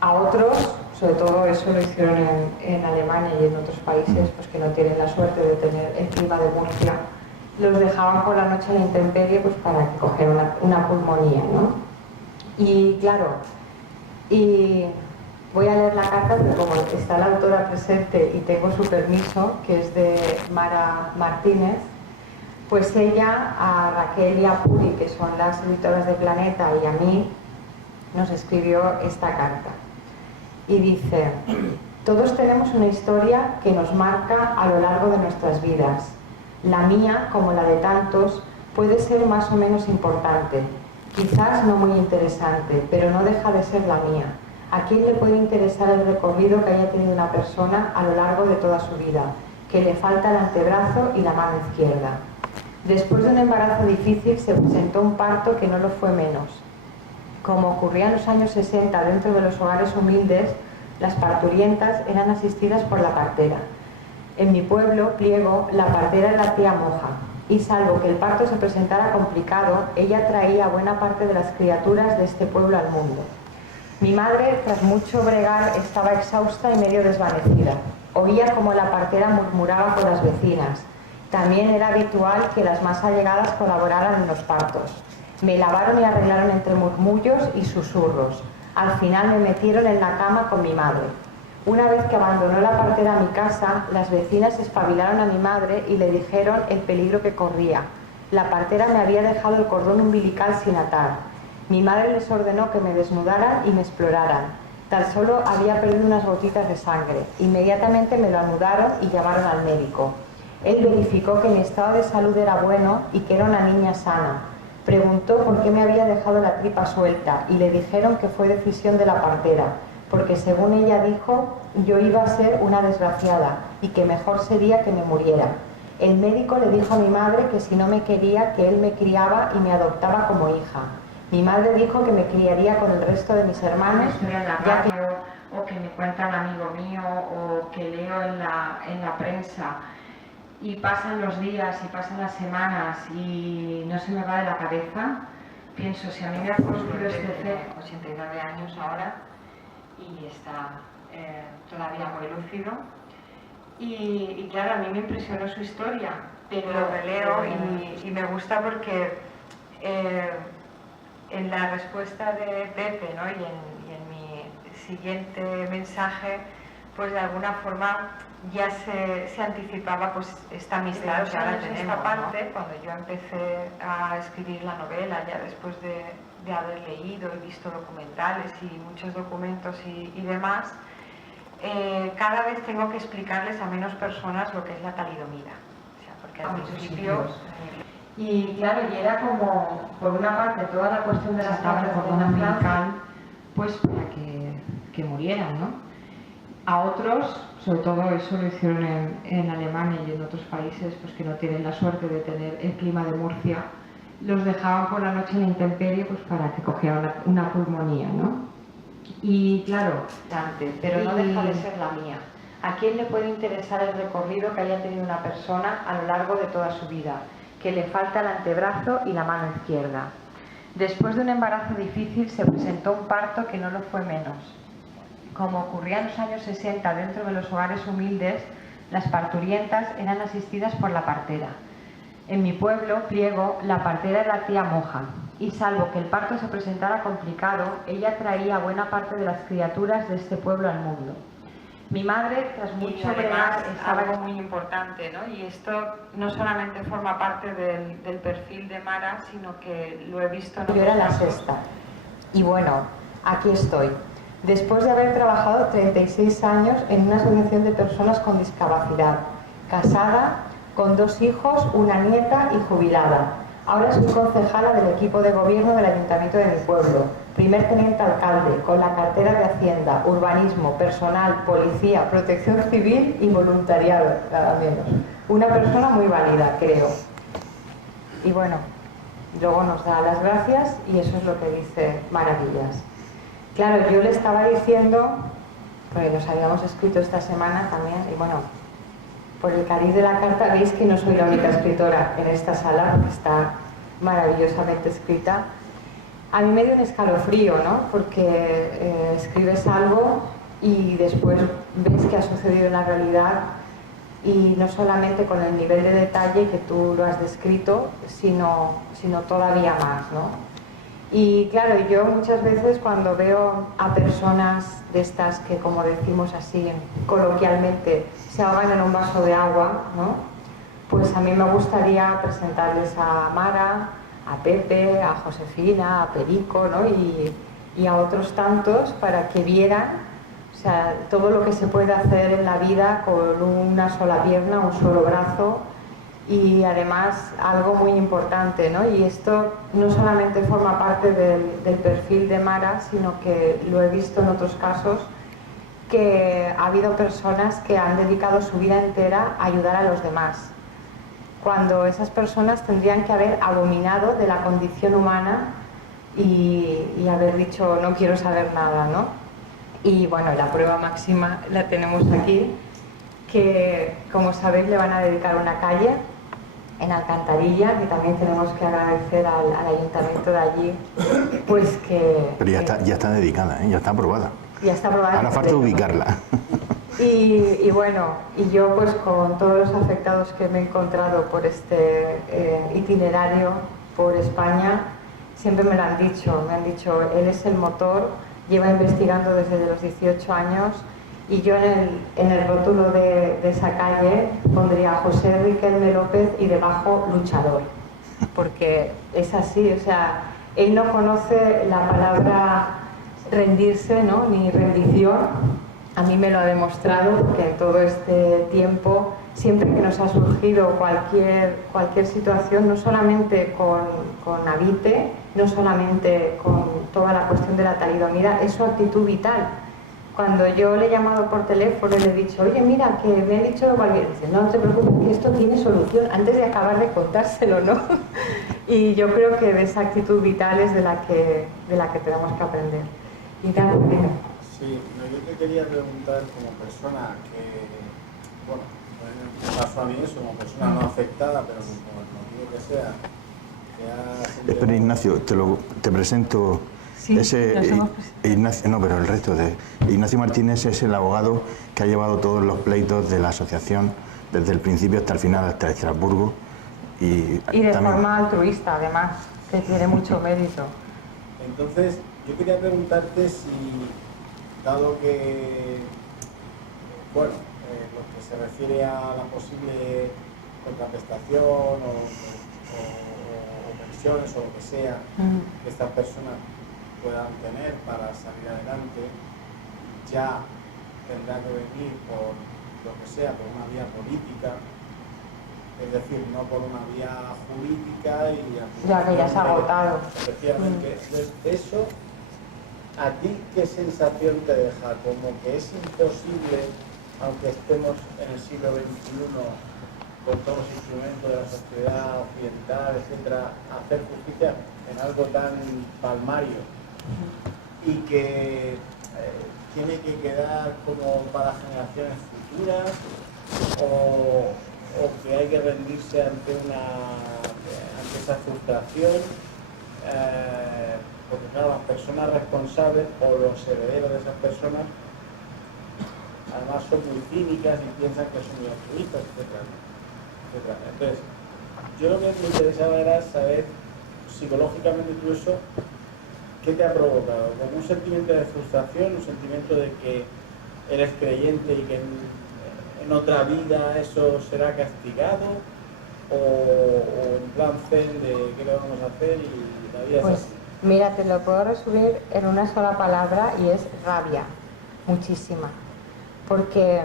A otros, sobre todo eso lo hicieron en Alemania y en otros países pues que no tienen la suerte de tener el clima de Murcia, los dejaban por la noche a la intemperie pues para que cogieran una pulmonía, ¿no? Y claro, y voy a leer la carta porque como está la autora presente y tengo su permiso, que es de Mara Martínez, pues ella, a Raquel y a Puri, que son las editoras de Planeta, y a mí, nos escribió esta carta. Y dice: todos tenemos una historia que nos marca a lo largo de nuestras vidas. La mía, como la de tantos, puede ser más o menos importante, quizás no muy interesante, pero no deja de ser la mía. ¿A quién le puede interesar el recorrido que haya tenido una persona a lo largo de toda su vida, que le falta el antebrazo y la mano izquierda? Después de un embarazo difícil se presentó un parto que no lo fue menos. Como ocurría en los años 60 dentro de los hogares humildes, las parturientas eran asistidas por la partera. En mi pueblo, Pliego, la partera era la tía Moja, y salvo que el parto se presentara complicado, ella traía buena parte de las criaturas de este pueblo al mundo. Mi madre, tras mucho bregar, estaba exhausta y medio desvanecida. Oía como la partera murmuraba con las vecinas. También era habitual que las más allegadas colaboraran en los partos. Me lavaron y arreglaron entre murmullos y susurros. Al final me metieron en la cama con mi madre. Una vez que abandonó la partera a mi casa, las vecinas espabilaron a mi madre y le dijeron el peligro que corría. La partera me había dejado el cordón umbilical sin atar. Mi madre les ordenó que me desnudaran y me exploraran. Tan solo había perdido unas gotitas de sangre. Inmediatamente me lo anudaron y llamaron al médico. Él verificó que mi estado de salud era bueno y que era una niña sana. Preguntó por qué me había dejado la tripa suelta y le dijeron que fue decisión de la partera, porque según ella dijo, yo iba a ser una desgraciada y que mejor sería que me muriera. El médico le dijo a mi madre que si no me quería, que él me criaba y me adoptaba como hija. Mi madre dijo que me criaría con el resto de mis hermanos, ya que o que me cuenta un amigo mío o que leo en la prensa. Y pasan los días y pasan las semanas y no se me va de la cabeza. Pienso, si a mí me ha producido este 89 años ahora y está todavía muy lúcido. Y claro, a mí me impresionó su historia, pero lo releo y me gusta porque en la respuesta de Pepe, ¿no? y en mi siguiente mensaje, pues de alguna forma ya se anticipaba pues esta amistad que ahora tenemos, esta parte, ¿no? Cuando yo empecé a escribir la novela, ya después de de haber leído y visto documentales y muchos documentos y demás, cada vez tengo que explicarles a menos personas lo que es la talidomida. O sea, porque al principio... Y claro, y era como, por una parte, toda la cuestión de las plantas de cordón umbilical, pues para que murieran, ¿no? A otros, sobre todo eso lo hicieron en Alemania y en otros países pues que no tienen la suerte de tener el clima de Murcia, los dejaban por la noche en la intemperie pues para que cogieran una pulmonía, ¿no? Y claro, pero no deja de ser la mía. ¿A quién le puede interesar el recorrido que haya tenido una persona a lo largo de toda su vida? Que le falta el antebrazo y la mano izquierda. Después de un embarazo difícil se presentó un parto que no lo fue menos. Como ocurría en los años 60 dentro de los hogares humildes, las parturientas eran asistidas por la partera. En mi pueblo, Pliego, la partera era la tía Moja, y salvo que el parto se presentara complicado, ella traía a buena parte de las criaturas de este pueblo al mundo. Mi madre, tras mucho bregar, es algo muy importante, ¿no? Y esto no solamente forma parte del perfil de Mara, sino que lo he visto en otros casos. Yo era la sexta. Y bueno, aquí estoy. Después de haber trabajado 36 años en una asociación de personas con discapacidad, casada, con 2 hijos, una nieta y jubilada. Ahora soy concejala del equipo de gobierno del ayuntamiento de mi pueblo, primer teniente alcalde, con la cartera de Hacienda, urbanismo, personal, policía, protección civil y voluntariado, nada menos. Una persona muy válida, creo. Y bueno, luego nos da las gracias y eso es lo que dice Maravillas. Claro, yo le estaba diciendo, porque nos habíamos escrito esta semana también, y bueno, por el cariz de la carta veis que no soy la única escritora en esta sala, porque está maravillosamente escrita. A mí me dio un escalofrío, ¿no? Porque escribes algo y después ves que ha sucedido en la realidad y no solamente con el nivel de detalle que tú lo has descrito, sino todavía más, ¿no? Y claro, yo muchas veces cuando veo a personas de estas que, como decimos así coloquialmente, se ahogan en un vaso de agua, ¿no? Pues a mí me gustaría presentarles a Mara, a Pepe, a Josefina, a Perico, ¿no? y a otros tantos para que vieran, o sea, todo lo que se puede hacer en la vida con una sola pierna, un solo brazo, y además algo muy importante, ¿no? Y esto no solamente forma parte del perfil de Mara, sino que lo he visto en otros casos, que ha habido personas que han dedicado su vida entera a ayudar a los demás, cuando esas personas tendrían que haber abominado de la condición humana y haber dicho no quiero saber nada, ¿no? Y bueno, la prueba máxima la tenemos aquí, que como sabéis le van a dedicar una calle en Alcantarilla, que también tenemos que agradecer al ayuntamiento de allí, pues que... Pero ya está dedicada, ¿eh? Ya está aprobada. Ya está aprobada. Ahora falta ubicarla. Y bueno, y yo pues con todos los afectados que me he encontrado por este itinerario por España, siempre me han dicho, él es el motor, lleva investigando desde los 18 años, y yo en el rótulo de esa calle pondría José Riquelme López y debajo luchador, porque es así, o sea, él no conoce la palabra rendirse, ¿no? Ni rendición. A mí me lo ha demostrado, porque en todo este tiempo, siempre que nos ha surgido cualquier situación, no solamente con Avite, no solamente con toda la cuestión de la talidomida, es su actitud vital. Cuando yo le he llamado por teléfono y le he dicho, oye, mira, que me han dicho cualquier, dice, no te preocupes, que esto tiene solución, antes de acabar de contárselo, ¿no? Y yo creo que de esa actitud vital es de la que tenemos que aprender. Y también, dime. Sí, no, yo te quería preguntar como persona que, bueno, me pasó a mí eso, como persona no afectada, pero por el motivo que sea, Pero Ignacio, te presento. Sí, Ignacio, no, pero el resto de Ignacio Martínez es el abogado que ha llevado todos los pleitos de la asociación desde el principio hasta el final, hasta Estrasburgo. Y de forma altruista, además, que tiene mucho mérito. Entonces, yo quería preguntarte si, dado que, bueno, lo que se refiere a la posible contraprestación o ilusiones o lo que sea que estas personas puedan tener para salir adelante, ya tendrá que venir por lo que sea, por una vía política, es decir, no por una vía jurídica y ya que ya se ha agotado. Efectivamente. Entonces, eso, ¿a ti qué sensación te deja? Como que es imposible, aunque estemos en el siglo XXI, con todos los instrumentos de la sociedad occidental, etcétera, hacer justicia en algo tan palmario y que tiene que quedar como para generaciones futuras, o que hay que rendirse ante esa frustración, porque claro, las personas responsables o los herederos de esas personas además son muy cínicas y piensan que son muy altruistas, etcétera. Entonces, yo lo que me interesaba era saber psicológicamente todo eso, ¿qué te ha provocado? ¿Como un sentimiento de frustración, un sentimiento de que eres creyente y que en otra vida eso será castigado, o en plan zen de qué le vamos a hacer y la vida Pues es así? mira, te lo puedo resumir en una sola palabra y es rabia, muchísima. Porque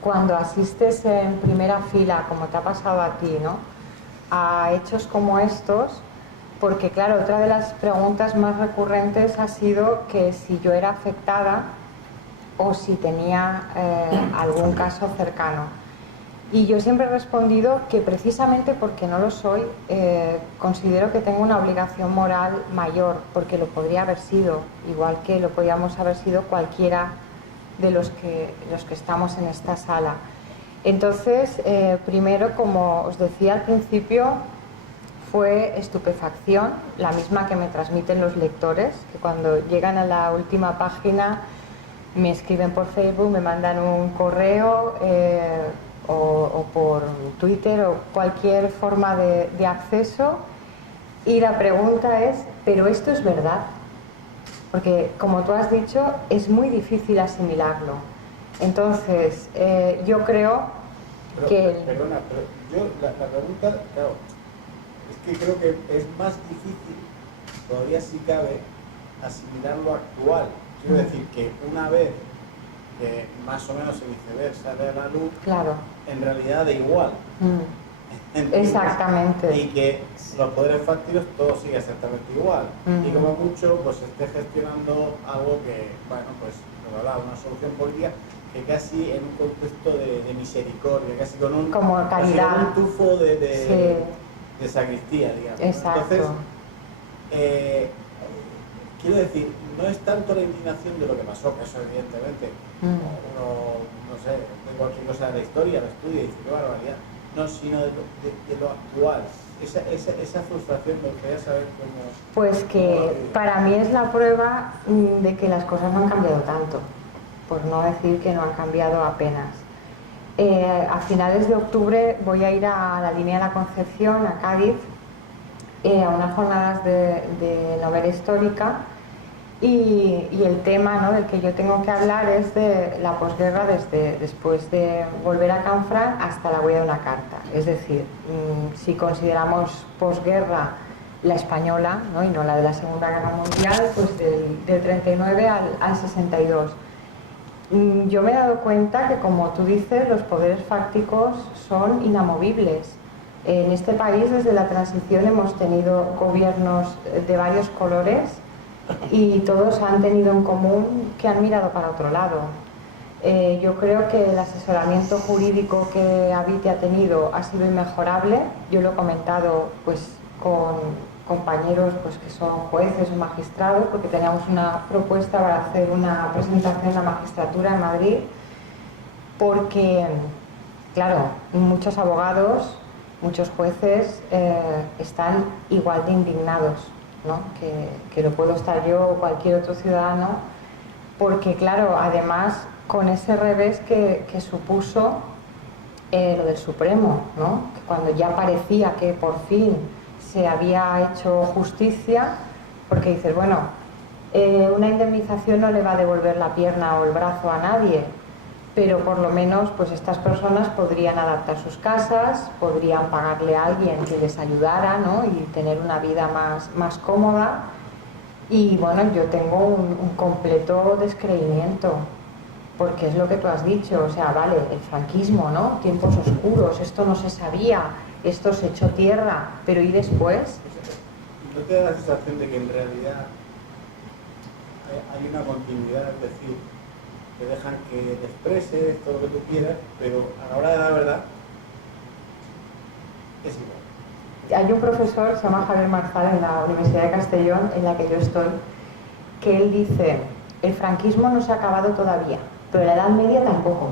cuando asistes en primera fila, como te ha pasado a ti, ¿no?, a hechos como estos, porque claro, otra de las preguntas más recurrentes ha sido que si yo era afectada o si tenía algún caso cercano. Y yo siempre he respondido que precisamente porque no lo soy, considero que tengo una obligación moral mayor, porque lo podría haber sido, igual que lo podíamos haber sido cualquiera de los que estamos en esta sala. Entonces, primero, como os decía al principio, fue estupefacción, la misma que me transmiten los lectores, que cuando llegan a la última página me escriben por Facebook, me mandan un correo o por Twitter o cualquier forma de acceso, y la pregunta es, ¿pero esto es verdad? Porque, como tú has dicho, es muy difícil asimilarlo. Entonces, yo creo que... Perdona, pero yo la pregunta, claro, es que creo que es más difícil, todavía si cabe, asimilar lo actual. Quiero decir que una vez que más o menos el iceberg sale a la luz, Claro. en realidad da igual. Exactamente. Y que los poderes fácticos todo sigue exactamente igual. Y como mucho, pues esté gestionando algo que, bueno, pues lo hablaba, una solución política que casi en un contexto de misericordia, casi con un, como caridad, casi con un tufo de sí, sacristía, digamos. Exacto. Entonces, quiero decir, no es tanto la indignación de lo que pasó, que eso evidentemente uno, no sé, de cualquier cosa de la historia lo estudia y dice qué barbaridad, no, sino de lo actual. Esa frustración, me gustaría saber cómo... Pues que para mí es la prueba de que las cosas no han cambiado tanto, por no decir que no han cambiado apenas. A finales de octubre voy a ir a la Línea de la Concepción, a Cádiz, a unas jornadas de novela histórica, y el tema, ¿no?, del que yo tengo que hablar es de la posguerra, después de volver a Canfranc hasta la huella de una carta. Es decir, si consideramos posguerra la española, ¿no?, y no la de la Segunda Guerra Mundial, pues del 39 al 62. Yo me he dado cuenta que, como tú dices, los poderes fácticos son inamovibles. En este país, desde la transición, hemos tenido gobiernos de varios colores y todos han tenido en común que han mirado para otro lado. Yo creo que el asesoramiento jurídico que Habite ha tenido ha sido inmejorable. Yo lo he comentado pues con compañeros pues que son jueces o magistrados, porque teníamos una propuesta para hacer una presentación en la magistratura en Madrid, porque, claro, muchos abogados, muchos jueces están igual de indignados, ¿no?, que lo puedo estar yo o cualquier otro ciudadano, porque, claro, además con ese revés que supuso lo del Supremo, ¿no?, que cuando ya parecía que por fin se había hecho justicia, porque dices, bueno, una indemnización no le va a devolver la pierna o el brazo a nadie, pero por lo menos pues estas personas podrían adaptar sus casas, podrían pagarle a alguien que les ayudara, ¿no? Y tener una vida más cómoda. Y bueno, yo tengo un completo descreimiento, porque es lo que tú has dicho, o sea, vale, el franquismo, ¿no? Tiempos oscuros, esto no se sabía, esto se echó tierra, pero ¿y después? ¿No te da la sensación de que en realidad hay una continuidad? Es decir, te dejan que te expreses todo lo que tú quieras, pero a la hora de la verdad es igual. Hay un profesor, se llama Javier Marzal, en la Universidad de Castellón, en la que yo estoy, que él dice, el franquismo no se ha acabado todavía, pero la Edad Media tampoco.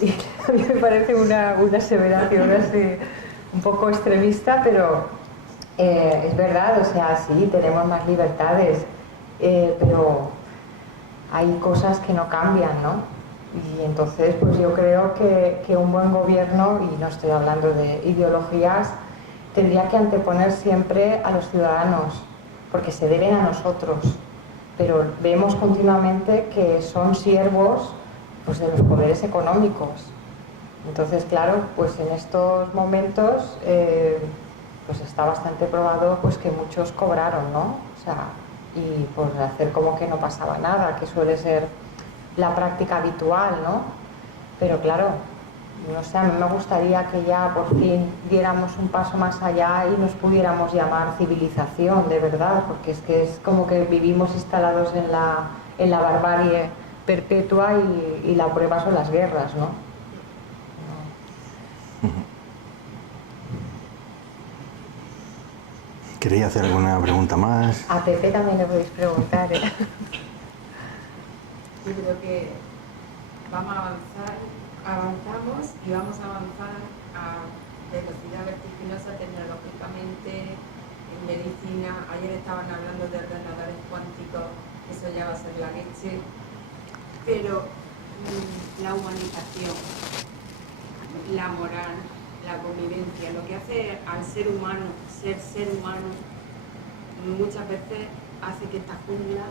Y a mí me parece una aseveración así un poco extremista, pero es verdad, o sea, sí, tenemos más libertades, pero hay cosas que no cambian, ¿no? Y entonces, pues yo creo que un buen gobierno, y no estoy hablando de ideologías, tendría que anteponer siempre a los ciudadanos, porque se deben a nosotros, pero vemos continuamente que son siervos pues, de los poderes económicos. Entonces, claro, pues en estos momentos pues está bastante probado pues, que muchos cobraron, ¿no? O sea, y pues hacer como que no pasaba nada, que suele ser la práctica habitual, ¿no? Pero claro, no sé, a mí me gustaría que ya por fin diéramos un paso más allá y nos pudiéramos llamar civilización, de verdad, porque es que es como que vivimos instalados en la barbarie perpetua y la prueba son las guerras, ¿no? ¿Queréis hacer alguna pregunta más? A Pepe también le podéis preguntar, ¿eh? Yo creo que avanzamos y vamos a avanzar a velocidad vertiginosa tecnológicamente, en medicina. Ayer estaban hablando de ordenadores cuánticos, eso ya va a ser la leche, pero la humanización, la moral, la convivencia, lo que hace al ser humano, ser humano, muchas veces hace que esta jungla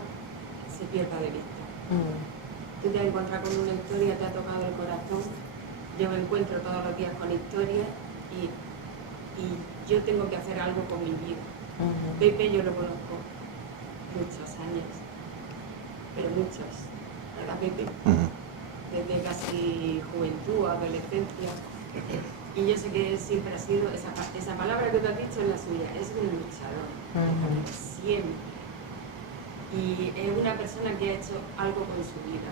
se pierda de vista. Tú te has encontrado con una historia, te ha tocado el corazón. Yo me encuentro todos los días con historias y yo tengo que hacer algo con mi vida. Pepe yo lo conozco muchos años, pero muchos, ¿verdad, Pepe? Desde casi juventud, adolescencia. Y yo sé que siempre ha sido, esa palabra que tú has dicho es la suya, es un luchador, siempre. Y es una persona que ha hecho algo con su vida.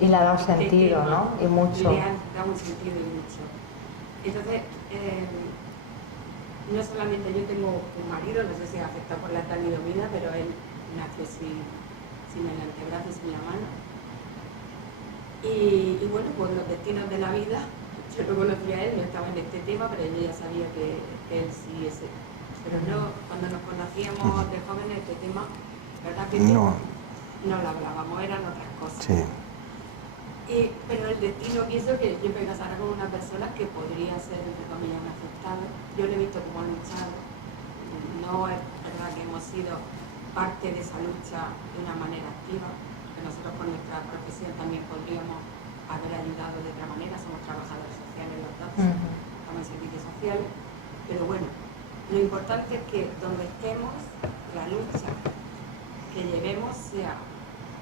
Y le ha dado sentido, ¿no? Y mucho. Le ha dado un sentido y mucho. Entonces, no solamente yo tengo un marido, no sé si es afectado por la talidomida, pero él nació sin el antebrazo y sin la mano. Y bueno, pues los destinos de la vida, yo lo conocía a él, no estaba en este tema, pero yo ya sabía que él sí es. Pero no, cuando nos conocíamos de jóvenes, este tema, ¿verdad que no lo hablábamos, eran otras cosas. Sí. Pero el destino quiso que yo me casara con una persona que podría ser, entre comillas, un afectado. Yo lo he visto como ha luchado. No es verdad que hemos sido parte de esa lucha de una manera activa, que nosotros con nuestra profesión también podríamos haber ayudado de otra manera. Somos trabajadores sociales los dos, estamos en servicios sociales. Pero bueno, lo importante es que donde estemos, la lucha que llevemos sea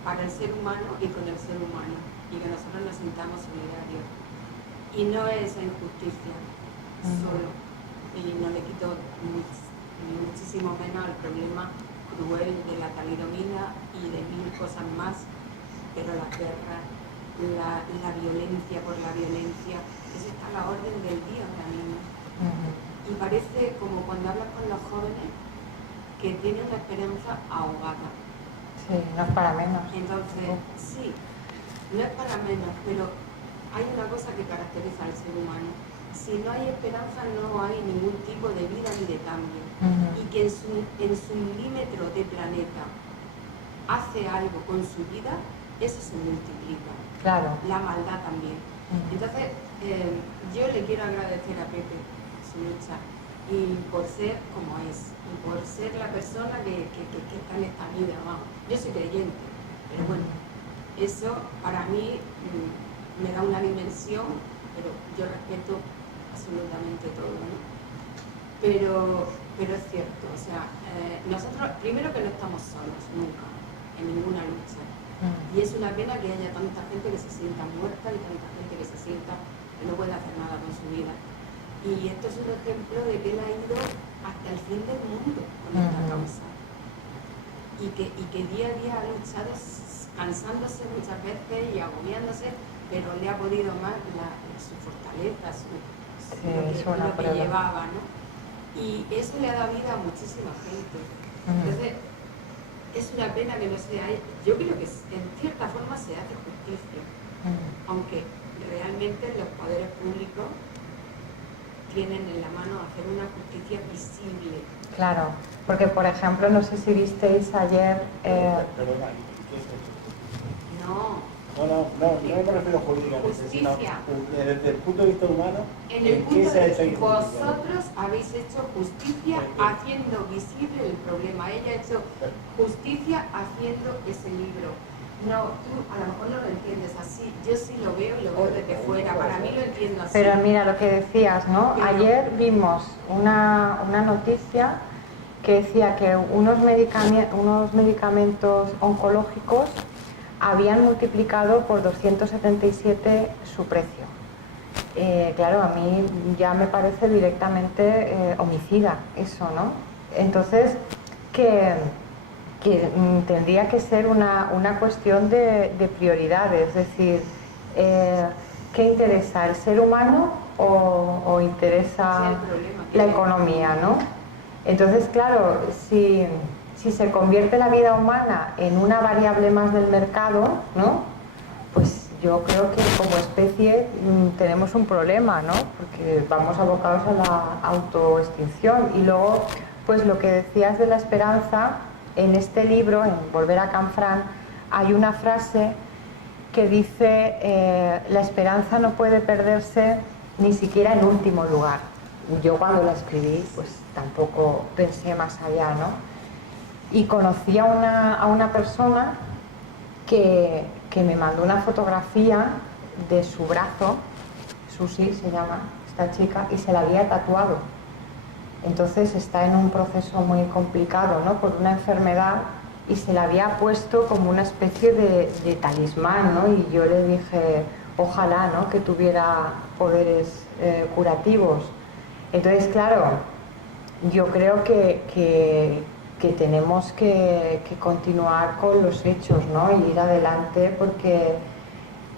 para el ser humano y con el ser humano, y que nosotros nos sintamos solidarios. Y no es esa injusticia solo, y no le quito ni muchísimo menos el problema cruel de la talidomida y de mil cosas más, pero las guerras, la violencia por la violencia, eso está a la orden del día ahora mismo. Y parece como cuando hablas con los jóvenes que tienen una esperanza ahogada. Sí, no es para menos. Entonces, sí, no es para menos, pero hay una cosa que caracteriza al ser humano. Si no hay esperanza, no hay ningún tipo de vida ni de cambio. Y que en su milímetro de planeta hace algo con su vida, eso se multiplica. Claro. La maldad también. Entonces, yo le quiero agradecer a Pepe su lucha, y por ser como es, y por ser la persona que está en esta vida. Vamos. Yo soy creyente, pero bueno, eso para mí me da un ánimo dimensión, pero yo respeto absolutamente todo, ¿no? Pero es cierto, o sea, nosotros primero que no estamos solos nunca, en ninguna lucha. Y es una pena que haya tanta gente que se sienta muerta y tanta gente que se sienta que no puede hacer nada con su vida. Y esto es un ejemplo de que él ha ido hasta el fin del mundo con esta causa. Y que día a día ha luchado cansándose muchas veces y agobiándose, pero le ha podido más su fortaleza, lo que llevaba, ¿no? Y eso le ha dado vida a muchísima gente. Entonces, es una pena que no se haya... Yo creo que en cierta forma se hace justicia, aunque realmente los poderes públicos tienen en la mano hacer una justicia visible. Claro, porque por ejemplo, no sé si visteis ayer... Perdona, ¿qué es eso? No me refiero jurídicamente, sino desde el punto de vista humano, ¿en qué se ha hecho justicia? Vosotros habéis hecho justicia haciendo visible el problema. Ella ha hecho justicia haciendo ese libro. No, tú a lo mejor no lo entiendes así. Yo sí lo veo y lo veo desde fuera. Para mí lo entiendo así. Pero mira lo que decías, ¿no? Pero ayer vimos una noticia que decía que unos medicamentos oncológicos habían multiplicado por 277 su precio. Claro, a mí ya me parece directamente homicida eso, ¿no? Entonces, que tendría que ser una cuestión de prioridades, es decir, ¿qué interesa? ¿El ser humano o interesa la economía, ¿no? Entonces, claro, si se convierte la vida humana en una variable más del mercado, ¿no? Pues yo creo que como especie tenemos un problema, ¿no? Porque vamos abocados a la autoextinción. Y luego, pues lo que decías de la esperanza, en este libro, en Volver a Canfranc, hay una frase que dice la esperanza no puede perderse ni siquiera en último lugar. Yo cuando la escribí, pues tampoco pensé más allá, ¿no? Y conocí a una persona que me mandó una fotografía de su brazo, Susi se llama esta chica, y se la había tatuado. Entonces está en un proceso muy complicado, ¿no? Por una enfermedad, y se la había puesto como una especie de talismán, ¿no? Y yo le dije, ojalá, ¿no? Que tuviera poderes curativos. Entonces, claro, yo creo que tenemos que continuar con los hechos, ¿no? Y ir adelante, porque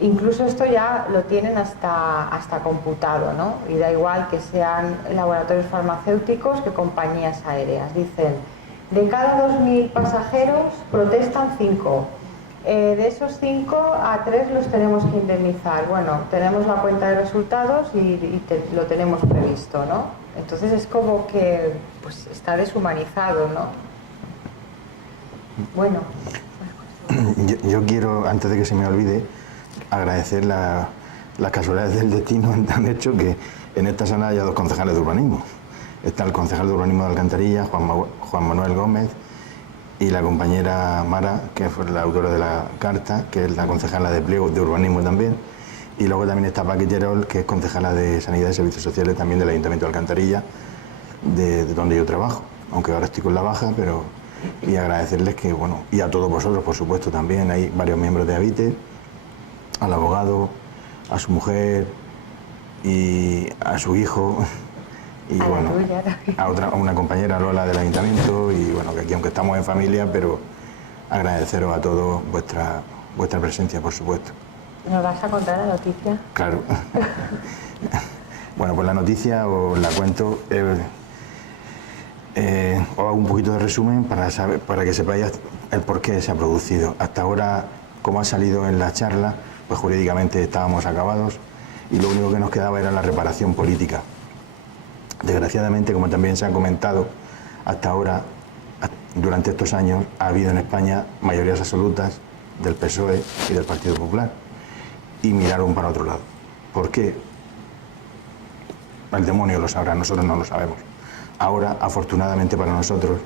incluso esto ya lo tienen hasta computado, ¿no? Y da igual que sean laboratorios farmacéuticos que compañías aéreas. Dicen, de cada 2.000 pasajeros protestan 5. De esos 5 a 3 los tenemos que indemnizar. Bueno, tenemos la cuenta de resultados y lo tenemos previsto, ¿no? Entonces es como que pues está deshumanizado, ¿no? Bueno. Yo quiero, antes de que se me olvide, agradecer las casualidades del destino han hecho que en esta sala haya 2 concejales de urbanismo. Está el concejal de urbanismo de Alcantarilla, Juan Manuel Gómez, y la compañera Mara, que fue la autora de la carta, que es la concejala de Pliego de urbanismo también. Y luego también está Paqui Terol, que es concejala de Sanidad y Servicios Sociales también del Ayuntamiento de Alcantarilla, de donde yo trabajo, aunque ahora estoy con la baja, pero... Y agradecerles que, bueno, y a todos vosotros, por supuesto, también hay varios miembros de Habite, al abogado, a su mujer y a su hijo, y bueno, a una compañera, Lola, del Ayuntamiento, y bueno, que aquí aunque estamos en familia, pero agradeceros a todos vuestra presencia, por supuesto. ¿Nos vas a contar la noticia? Claro. Bueno, pues la noticia os la cuento. Os hago un poquito de resumen para que sepáis el por qué se ha producido. Hasta ahora, como ha salido en la charla, pues jurídicamente estábamos acabados y lo único que nos quedaba era la reparación política. Desgraciadamente, como también se ha comentado, hasta ahora, durante estos años, ha habido en España mayorías absolutas del PSOE y del Partido Popular, y miraron para otro lado. ¿Por qué? El demonio lo sabrá, nosotros no lo sabemos. Ahora, afortunadamente para nosotros,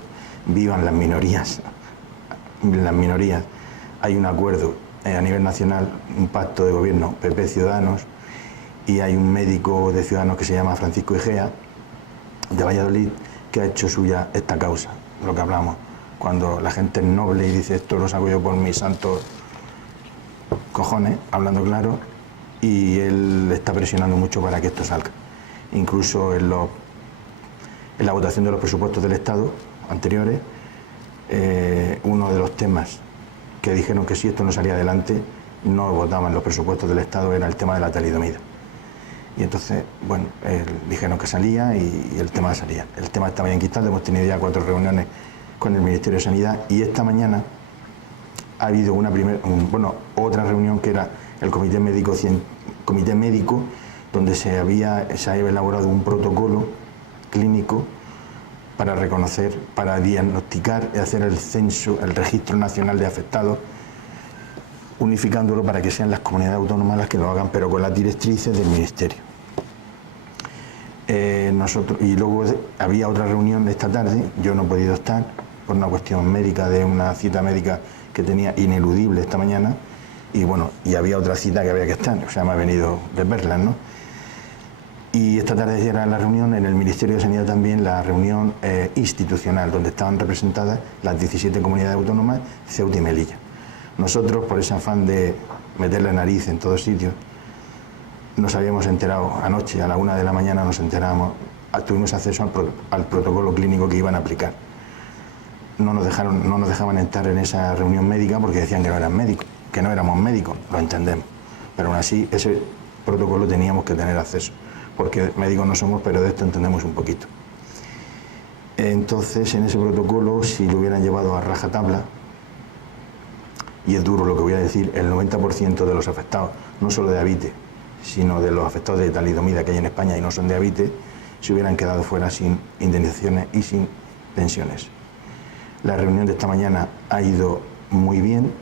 vivan las minorías. Hay un acuerdo a nivel nacional, un pacto de gobierno PP Ciudadanos, y hay un médico de Ciudadanos que se llama Francisco Igea, de Valladolid, que ha hecho suya esta causa, lo que hablamos, cuando la gente es noble y dice esto lo saco yo por mis santos cojones, hablando claro, y él está presionando mucho para que esto salga. Incluso en la votación de los presupuestos del Estado anteriores, uno de los temas que dijeron que si esto no salía adelante, no votaban los presupuestos del Estado, era el tema de la talidomida. Y entonces, bueno, dijeron que salía y el tema salía. El tema estaba ya enquistado, hemos tenido ya 4 reuniones con el Ministerio de Sanidad y esta mañana ha habido otra reunión que era el comité médico donde se ha elaborado un protocolo clínico para reconocer, para diagnosticar y hacer el censo, el registro nacional de afectados, unificándolo para que sean las comunidades autónomas las que lo hagan, pero con las directrices del Ministerio. Y luego había otra reunión esta tarde, yo no he podido estar por una cuestión médica, de una cita médica que tenía ineludible esta mañana, y bueno, y había otra cita que había que estar, o sea, me ha venido de verlas, ¿no? Y esta tarde era la reunión en el Ministerio de Sanidad también, la reunión institucional, donde estaban representadas las 17 comunidades autónomas, Ceuta y Melilla. Nosotros, por ese afán de meter la nariz en todos sitios, nos habíamos enterado anoche, a la 1 de la mañana nos enteramos, tuvimos acceso al protocolo clínico que iban a aplicar. No nos dejaban entrar en esa reunión médica porque decían que no eran médicos, que no éramos médicos, lo entendemos. Pero aún así, ese protocolo teníamos que tener acceso, porque médicos no somos, pero de esto entendemos un poquito. Entonces, en ese protocolo, si lo hubieran llevado a rajatabla, y es duro lo que voy a decir, el 90% de los afectados, no solo de Avite, sino de los afectados de talidomida que hay en España y no son de Avite, se hubieran quedado fuera sin indemnizaciones y sin pensiones. La reunión de esta mañana ha ido muy bien.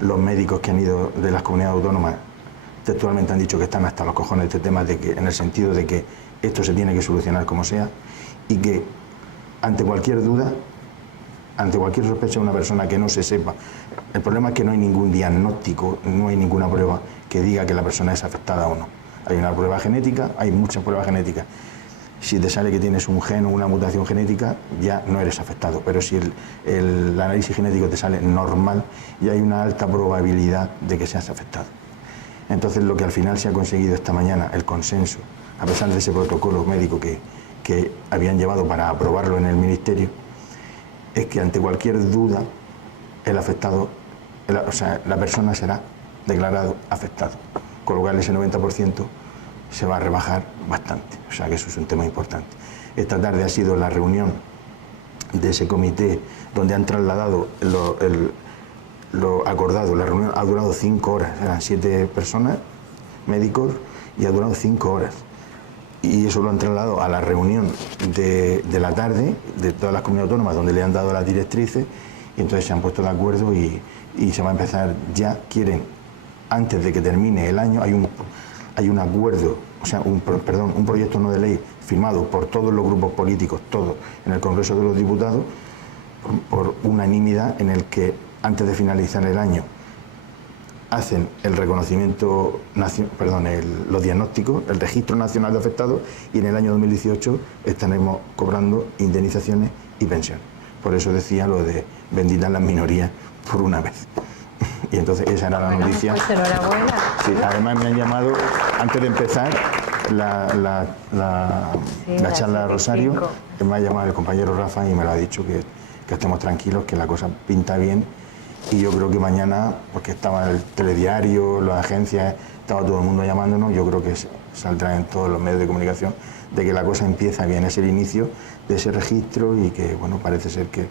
Los médicos que han ido de las comunidades autónomas textualmente han dicho que están hasta los cojones de este tema, en el sentido de que esto se tiene que solucionar como sea y que ante cualquier duda, ante cualquier sospecha de una persona que no se sepa, el problema es que no hay ningún diagnóstico, no hay ninguna prueba que diga que la persona es afectada o no. Hay una prueba genética, hay muchas pruebas genéticas. Si te sale que tienes un gen o una mutación genética, ya no eres afectado. Pero si el análisis genético te sale normal, ya hay una alta probabilidad de que seas afectado. Entonces, lo que al final se ha conseguido esta mañana, el consenso, a pesar de ese protocolo médico que habían llevado para aprobarlo en el Ministerio, es que ante cualquier duda, el afectado, la persona será declarado afectado. Con lo cual ese 90% se va a rebajar bastante. O sea que eso es un tema importante. Esta tarde ha sido la reunión de ese comité donde han trasladado lo acordado. La reunión ha durado 5 horas, eran 7 personas, médicos, y ha durado 5 horas. Y eso lo han trasladado a la reunión de la tarde de todas las comunidades autónomas donde le han dado las directrices y entonces se han puesto de acuerdo y se va a empezar ya, quieren, antes de que termine el año, hay un acuerdo, o sea, un proyecto no de ley firmado por todos los grupos políticos, todos, en el Congreso de los Diputados, por unanimidad, en el que antes de finalizar el año hacen el reconocimiento, los diagnósticos, el registro nacional de afectados, y en el año 2018 estaremos cobrando indemnizaciones y pensiones. Por eso decía lo de benditas las minorías por una vez. Y entonces esa era la noticia. Pues enhorabuena. Sí, además me han llamado, antes de empezar la charla de Rosario, me ha llamado el compañero Rafa y me lo ha dicho que estemos tranquilos, que la cosa pinta bien. Y yo creo que mañana, porque estaba el telediario, las agencias, estaba todo el mundo llamándonos, yo creo que saldrá en todos los medios de comunicación de que la cosa empieza bien, es el inicio de ese registro y que, bueno, parece ser que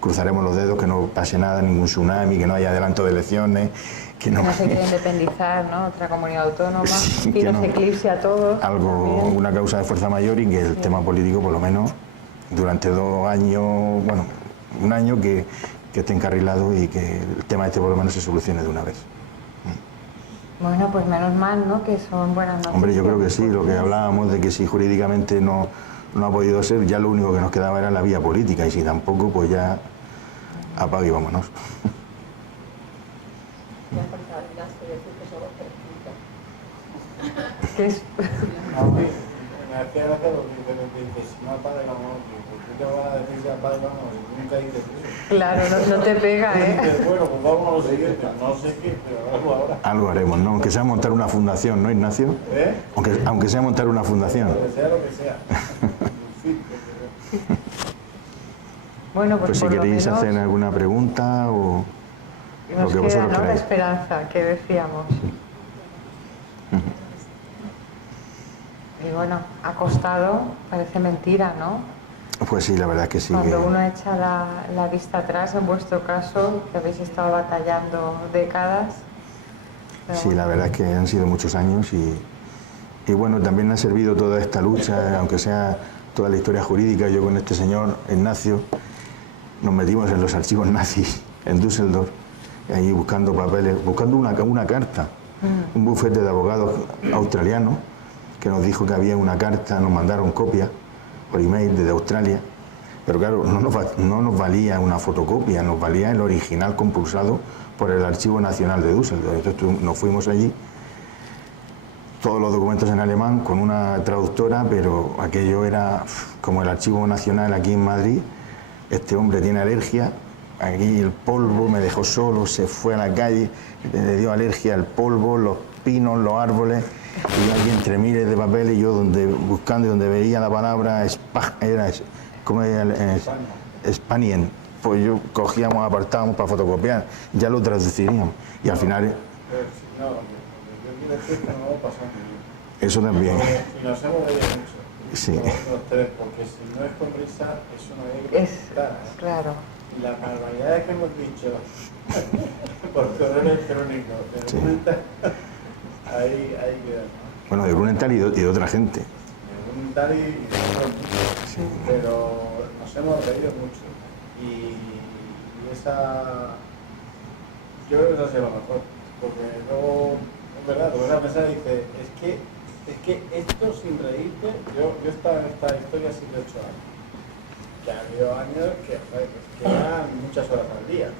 cruzaremos los dedos, que no pase nada, ningún tsunami, que no haya adelanto de elecciones, que no se quiere independizar, ¿no? Otra comunidad autónoma, y nos eclipse a todos. Una causa de fuerza mayor y que el tema político, por lo menos, durante 2 años, bueno, un año que esté encarrilado y que el tema este por lo menos se solucione de una vez. Bueno, pues menos mal, ¿no? Que son buenas noticias. Hombre, yo creo que sí, lo que hablábamos de que si jurídicamente no ha podido ser, ya lo único que nos quedaba era la vía política, y si tampoco, pues ya apague y vámonos. Ya falta decir que somos perfectos. que es... A mí me hacía gracia lo que dices, si no apaga el amor, ¿por qué te vas a decir que apaga el amor? Nunca dices eso. Claro, no te pega, ¿eh? Dices, bueno, pues vamos a lo siguiente, no sé qué, pero algo ahora. Algo haremos, ¿no? Aunque sea montar una fundación, ¿no, Ignacio? ¿Eh? Aunque sea montar una fundación. Lo que sea, lo que sea. Sí, Bueno, Pues si por lo queréis menos hacer alguna pregunta o lo nos que queda, vosotros ¿no?, la queráis. esperanza que decíamos. Y bueno, ha costado, parece mentira, ¿no? Pues sí, la verdad es que sí. Cuando uno echa la vista atrás, en vuestro caso, que habéis estado batallando décadas. Pero Sí, la verdad es que han sido muchos años y bueno, también ha servido toda esta lucha, aunque sea toda la historia jurídica. Yo con este señor, Ignacio, nos metimos en los archivos nazis en Düsseldorf, ahí buscando papeles, buscando una carta, un bufete de abogados australiano que nos dijo que había una carta, nos mandaron copia por email desde Australia, pero claro, no nos valía una fotocopia, nos valía el original compulsado por el Archivo Nacional de Düsseldorf. Entonces nos fuimos allí, todos los documentos en alemán, con una traductora, pero aquello era como el Archivo Nacional aquí en Madrid. Este hombre tiene alergia, aquí el polvo, me dejó solo, se fue a la calle, le dio alergia al polvo, los pinos, los árboles, y aquí entre miles de papeles, yo buscando y donde veía la palabra Spanien, pues yo cogíamos, apartábamos para fotocopiar, ya lo traduciríamos, y al final... no, yo quiero decir que no vamos pasando bien. Eso también. Y nos hemos reído mucho. Sí. Los tres, porque si no es con risa, eso no hay que preguntar, ¿eh? Claro. Y las barbaridades que hemos dicho por correo electrónico, Sí. ahí queda. Bueno, de Grunenthal y de otra gente. Un tal y Sí. pero nos hemos reído mucho y esa, yo creo que eso ha sido lo mejor, porque luego, es verdad, tú vas a pensar y dices, es que esto sin reírte, yo he estado en esta historia 7 u 8 años, que ha habido años que eran muchas horas al día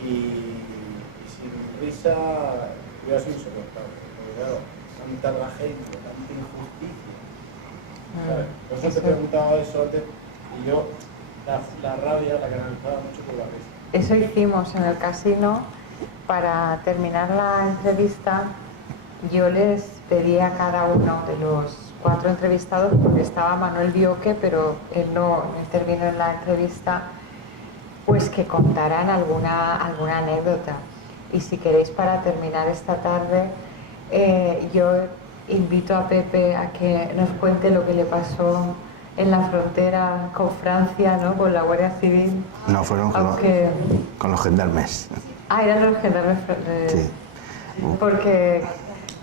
y sin risa hubiera sido insoportable, porque claro, tanta tragedia, tanta injusticia. Por eso te preguntaba eso antes y yo la rabia la canalizaba mucho por la risa. Eso hicimos en el casino. Para terminar la entrevista, yo les pedí a cada uno de los 4 entrevistados, porque estaba Manuel Bioque, pero él no intervino en la entrevista, pues que contaran alguna anécdota. Y si queréis, para terminar esta tarde, yo invito a Pepe a que nos cuente lo que le pasó en la frontera con Francia, ¿no?, con la Guardia Civil. No, fueron con los gendarmes. Ah, eran los gendarmes. Sí. Porque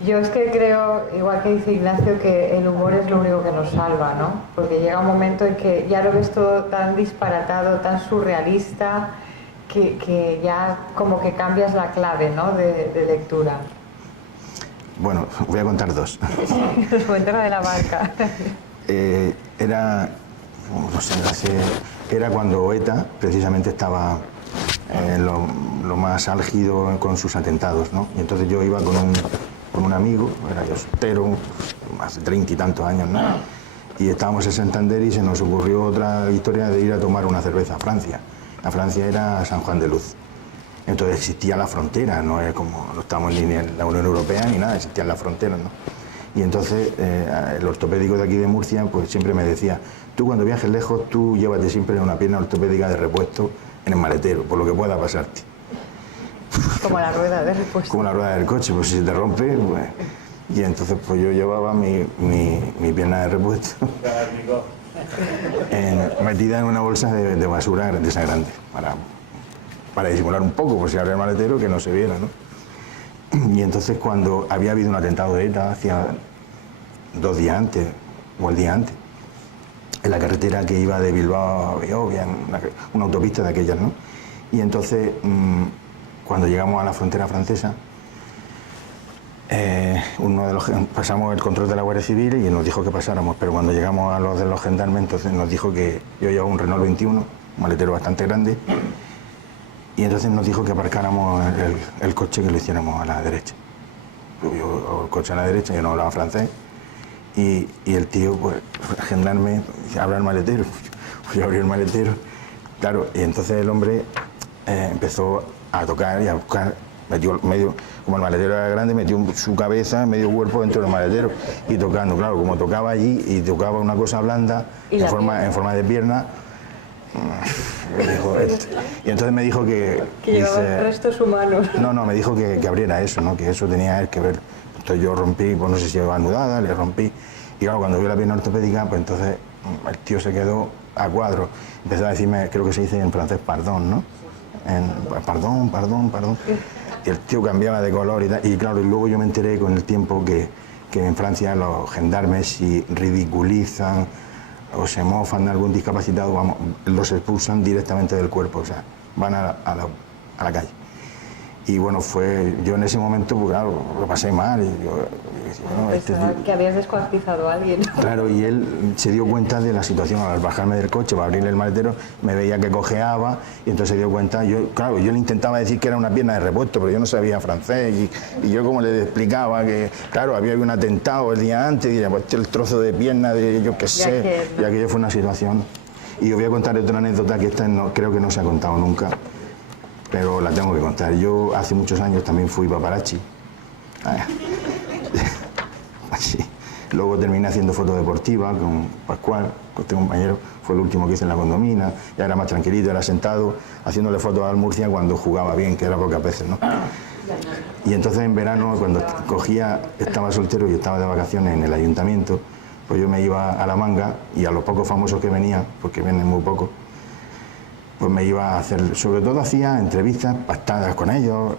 yo es que creo, igual que dice Ignacio, que el humor es lo único que nos salva, ¿no? Porque llega un momento en que ya lo ves todo tan disparatado, tan surrealista, que ya como que cambias la clave, ¿no?, de lectura. Bueno, voy a contar 2. Nos cuenta de la barca. Era, no sé, era cuando ETA precisamente estaba lo más álgido con sus atentados, ¿no? Y entonces yo iba con un amigo, era yo soltero, más de 30 y tantos años, ¿no? Y estábamos en Santander y se nos ocurrió otra historia de ir a tomar una cerveza a Francia. La Francia era San Juan de Luz. Entonces existía la frontera, no es como no estamos ni en la Unión Europea ni nada, existían las fronteras, ¿no? Y entonces el ortopédico de aquí de Murcia pues siempre me decía, tú cuando viajes lejos, tú llévate siempre una pierna ortopédica de repuesto en el maletero, por lo que pueda pasarte. Como la rueda de repuesto. Como la rueda del coche, pues si se te rompe, pues... Y entonces pues yo llevaba mi pierna de repuesto metida en una bolsa de basura de esa grande, para disimular un poco, por si abría el maletero, que no se viera, ¿no? Y entonces cuando había habido un atentado de ETA, hacía 2 días antes, o el día antes, en la carretera que iba de Bilbao a Beovia, una autopista de aquellas, ¿no? Y entonces, cuando llegamos a la frontera francesa, pasamos el control de la Guardia Civil y nos dijo que pasáramos, pero cuando llegamos a los de los gendarmes, entonces nos dijo que yo llevaba un Renault 21, un maletero bastante grande, y entonces nos dijo que aparcáramos el coche, que lo hiciéramos a la derecha. yo coche a la derecha, yo no hablaba francés, y el tío, pues, gendarme, abre el maletero, yo abrí el maletero, claro, y entonces el hombre empezó a tocar y a buscar, metió medio, como el maletero era grande, metió su cabeza, medio cuerpo dentro del maletero y tocando, claro, como tocaba allí y tocaba una cosa blanda en forma de pierna. Y entonces me dijo que llevaba restos humanos. No, me dijo que abriera eso, ¿no? Que eso tenía él que ver. Entonces yo rompí, pues no sé si llevaba anudada, le rompí. Y claro, cuando vio la pierna ortopédica, pues entonces el tío se quedó a cuadro. Empezó a decirme, creo que se dice en francés, perdón, ¿no? Perdón. Y el tío cambiaba de color y tal. Y claro, y luego yo me enteré con el tiempo que en Francia los gendarmes, si ridiculizan o se mofan de algún discapacitado, vamos, los expulsan directamente del cuerpo, o sea, van a la calle. Y bueno, yo en ese momento, pues claro, lo pasé mal. Y yo, bueno, que habías descuartizado a alguien. Claro, y él se dio cuenta de la situación al bajarme del coche para abrirle el maletero, me veía que cojeaba y entonces se dio cuenta. Yo le intentaba decir que era una pierna de repuesto, pero yo no sabía francés y yo como le explicaba que, claro, había un atentado el día antes y diría, pues el trozo de pierna de yo qué sé, y aquello fue una situación. Y os voy a contar otra anécdota que esta creo que no se ha contado nunca, pero la tengo que contar. Yo hace muchos años también fui paparazzi. Así. Luego terminé haciendo fotos deportivas con Pascual, con este compañero, fue el último que hice en la condomina, ya era más tranquilito, era sentado, haciéndole fotos al Murcia cuando jugaba bien, que era pocas veces, ¿no? Y entonces en verano, cuando estaba soltero y estaba de vacaciones en el ayuntamiento, pues yo me iba a La Manga y a los pocos famosos que venían, porque vienen muy pocos, pues me iba a hacer, sobre todo hacía entrevistas pactadas con ellos,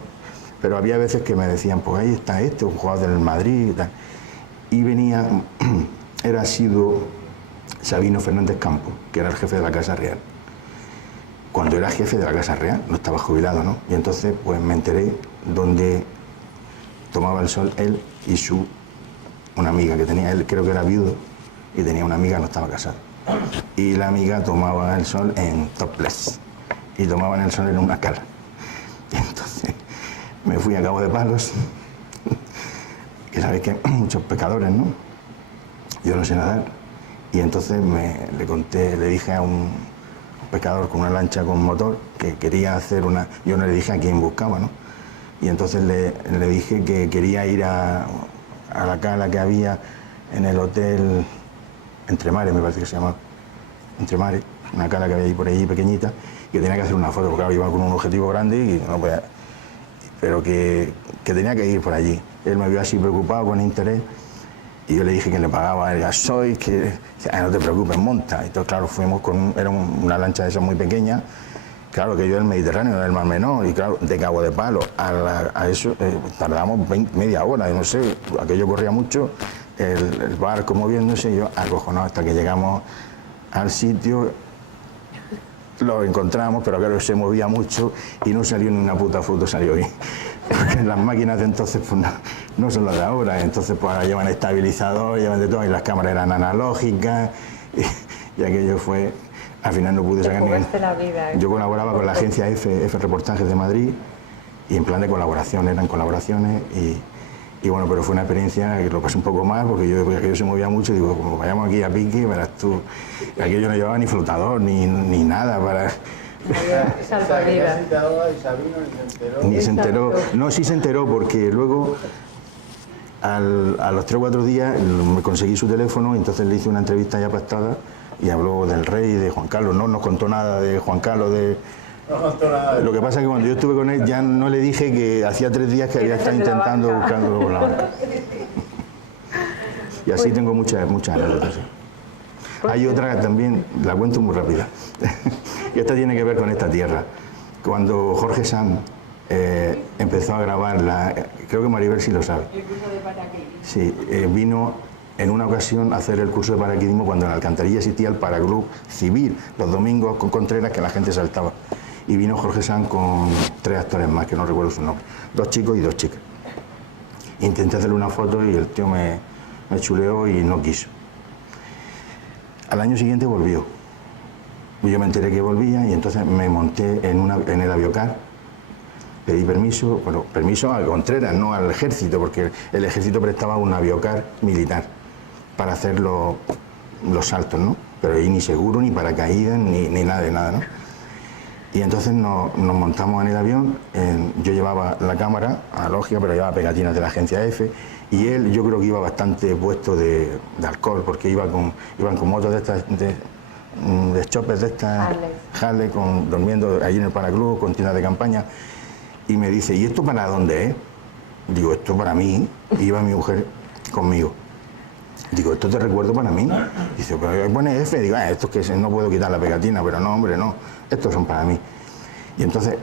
pero había veces que me decían, pues ahí está un jugador del Madrid y tal. Y venía, era sido Sabino Fernández Campos, que era el jefe de la Casa Real. Cuando era jefe de la Casa Real, no estaba jubilado, ¿no? Y entonces pues me enteré donde tomaba el sol él y una amiga que tenía, él creo que era viudo, y tenía una amiga, no estaba casado. Y la amiga tomaba el sol en topless, y tomaban el sol en una cala. Y entonces me fui a Cabo de Palos, que sabéis que hay muchos pescadores, ¿no? Yo no sé nadar. Y entonces le dije a un pescador con una lancha con motor que quería hacer yo no le dije a quién buscaba, ¿no? Y entonces le dije que quería ir a la cala que había en el hotel Entre Mares, me parece que se llamaba. Entre Mares, una cala que había ahí por ahí pequeñita, y que tenía que hacer una foto, porque claro, iba con un objetivo grande y no podía, pero que tenía que ir por allí. Él me vio así preocupado, con interés, y yo le dije que le pagaba el gasoil, que no te preocupes, monta. Y entonces, claro, fuimos era una lancha de esas muy pequeña, claro, que yo del Mediterráneo, del Mar Menor, y claro, de Cabo de Palo a eso tardamos media hora, y no sé, aquello corría mucho, el barco moviéndose, y yo acojonado hasta que llegamos al sitio. Lo encontramos, pero claro, se movía mucho y no salió ni una puta foto, salió bien. Porque las máquinas de entonces pues, no son las de ahora, entonces pues ahora llevan estabilizador, llevan de todo, y las cámaras eran analógicas, y aquello fue, al final no pude sacar ni... Yo colaboraba con la agencia F Reportajes de Madrid, y en plan de colaboración, eran colaboraciones, y bueno, pero fue una experiencia que lo pasé un poco mal, porque aquello se movía mucho, y digo, como vayamos aquí a pique, verás tú, aquello no llevaba ni flotador, ni nada para... Salvavidas. Ni se enteró. No, sí se enteró, porque luego, a los 3 o 4 días, me conseguí su teléfono, y entonces le hice una entrevista ya pactada, y habló del rey, de Juan Carlos, no nos contó nada de Juan Carlos, Lo que pasa es que cuando yo estuve con él ya no le dije que hacía 3 días que había estado intentando buscándolo por la banca. Y así tengo muchas anécdotas. ¿Sí? Hay otra también, la cuento muy rápida. Y esta tiene que ver con esta tierra. Cuando Jorge Sanz empezó a grabar creo que Maribel sí lo sabe. El curso de paracaidismo. Sí, vino en una ocasión a hacer el curso de paracaidismo cuando en Alcantarilla existía el Paraclub Civil, los domingos con Contreras, que la gente saltaba. Y vino Jorge Sanz con 3 actores más, que no recuerdo su nombre, 2 chicos y 2 chicas. Intenté hacerle una foto y el tío me chuleó y no quiso. Al año siguiente volvió. Yo me enteré que volvía y entonces me monté en el aviocar pedí permiso, bueno, permiso a Contreras, no al ejército, porque el ejército prestaba un aviocar militar para hacer los saltos, ¿no? Pero ahí ni seguro, ni paracaídas, ni nada de nada, ¿no? Y entonces nos montamos en el avión, yo llevaba la cámara analógica, pero llevaba pegatinas de la agencia F, y él yo creo que iba bastante puesto de alcohol, porque iban con motos de estas, de choppers de estas, Harley, durmiendo allí en el Paraclub, con tiendas de campaña, y me dice, ¿y esto para dónde es? Digo, esto para mí, iba mi mujer conmigo. Digo, ¿esto te recuerdo para mí? Dice, pero pone F. Digo, esto es que no puedo quitar la pegatina, pero no, hombre, no, estos son para mí. Y entonces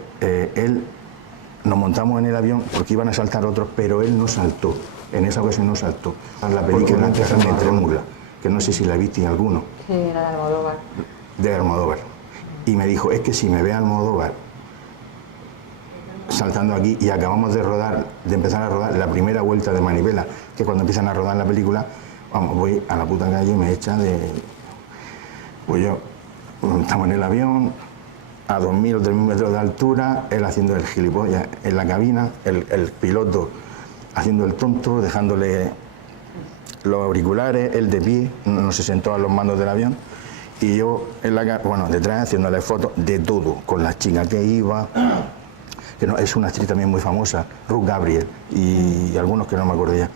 nos montamos en el avión porque iban a saltar otros, pero él no saltó, en esa ocasión no saltó. La película de Carmen Trémula, que no sé si la viste alguno. Sí, era de Almodóvar. De Almodóvar. Y me dijo, es que si me ve Almodóvar saltando aquí y acabamos de empezar a rodar la primera vuelta de Manivela, que cuando empiezan a rodar la película, vamos, voy a la puta calle y me echan de... Pues yo, estamos en el avión, a 2.000 o 3.000 metros de altura, él haciendo el gilipollas en la cabina, el piloto haciendo el tonto, dejándole los auriculares, él de pie, no se sentó a los mandos del avión, y yo detrás haciéndole fotos de todo, con la chica que iba, que no, es una actriz también muy famosa, Ruth Gabriel, y algunos que no me acordé ya.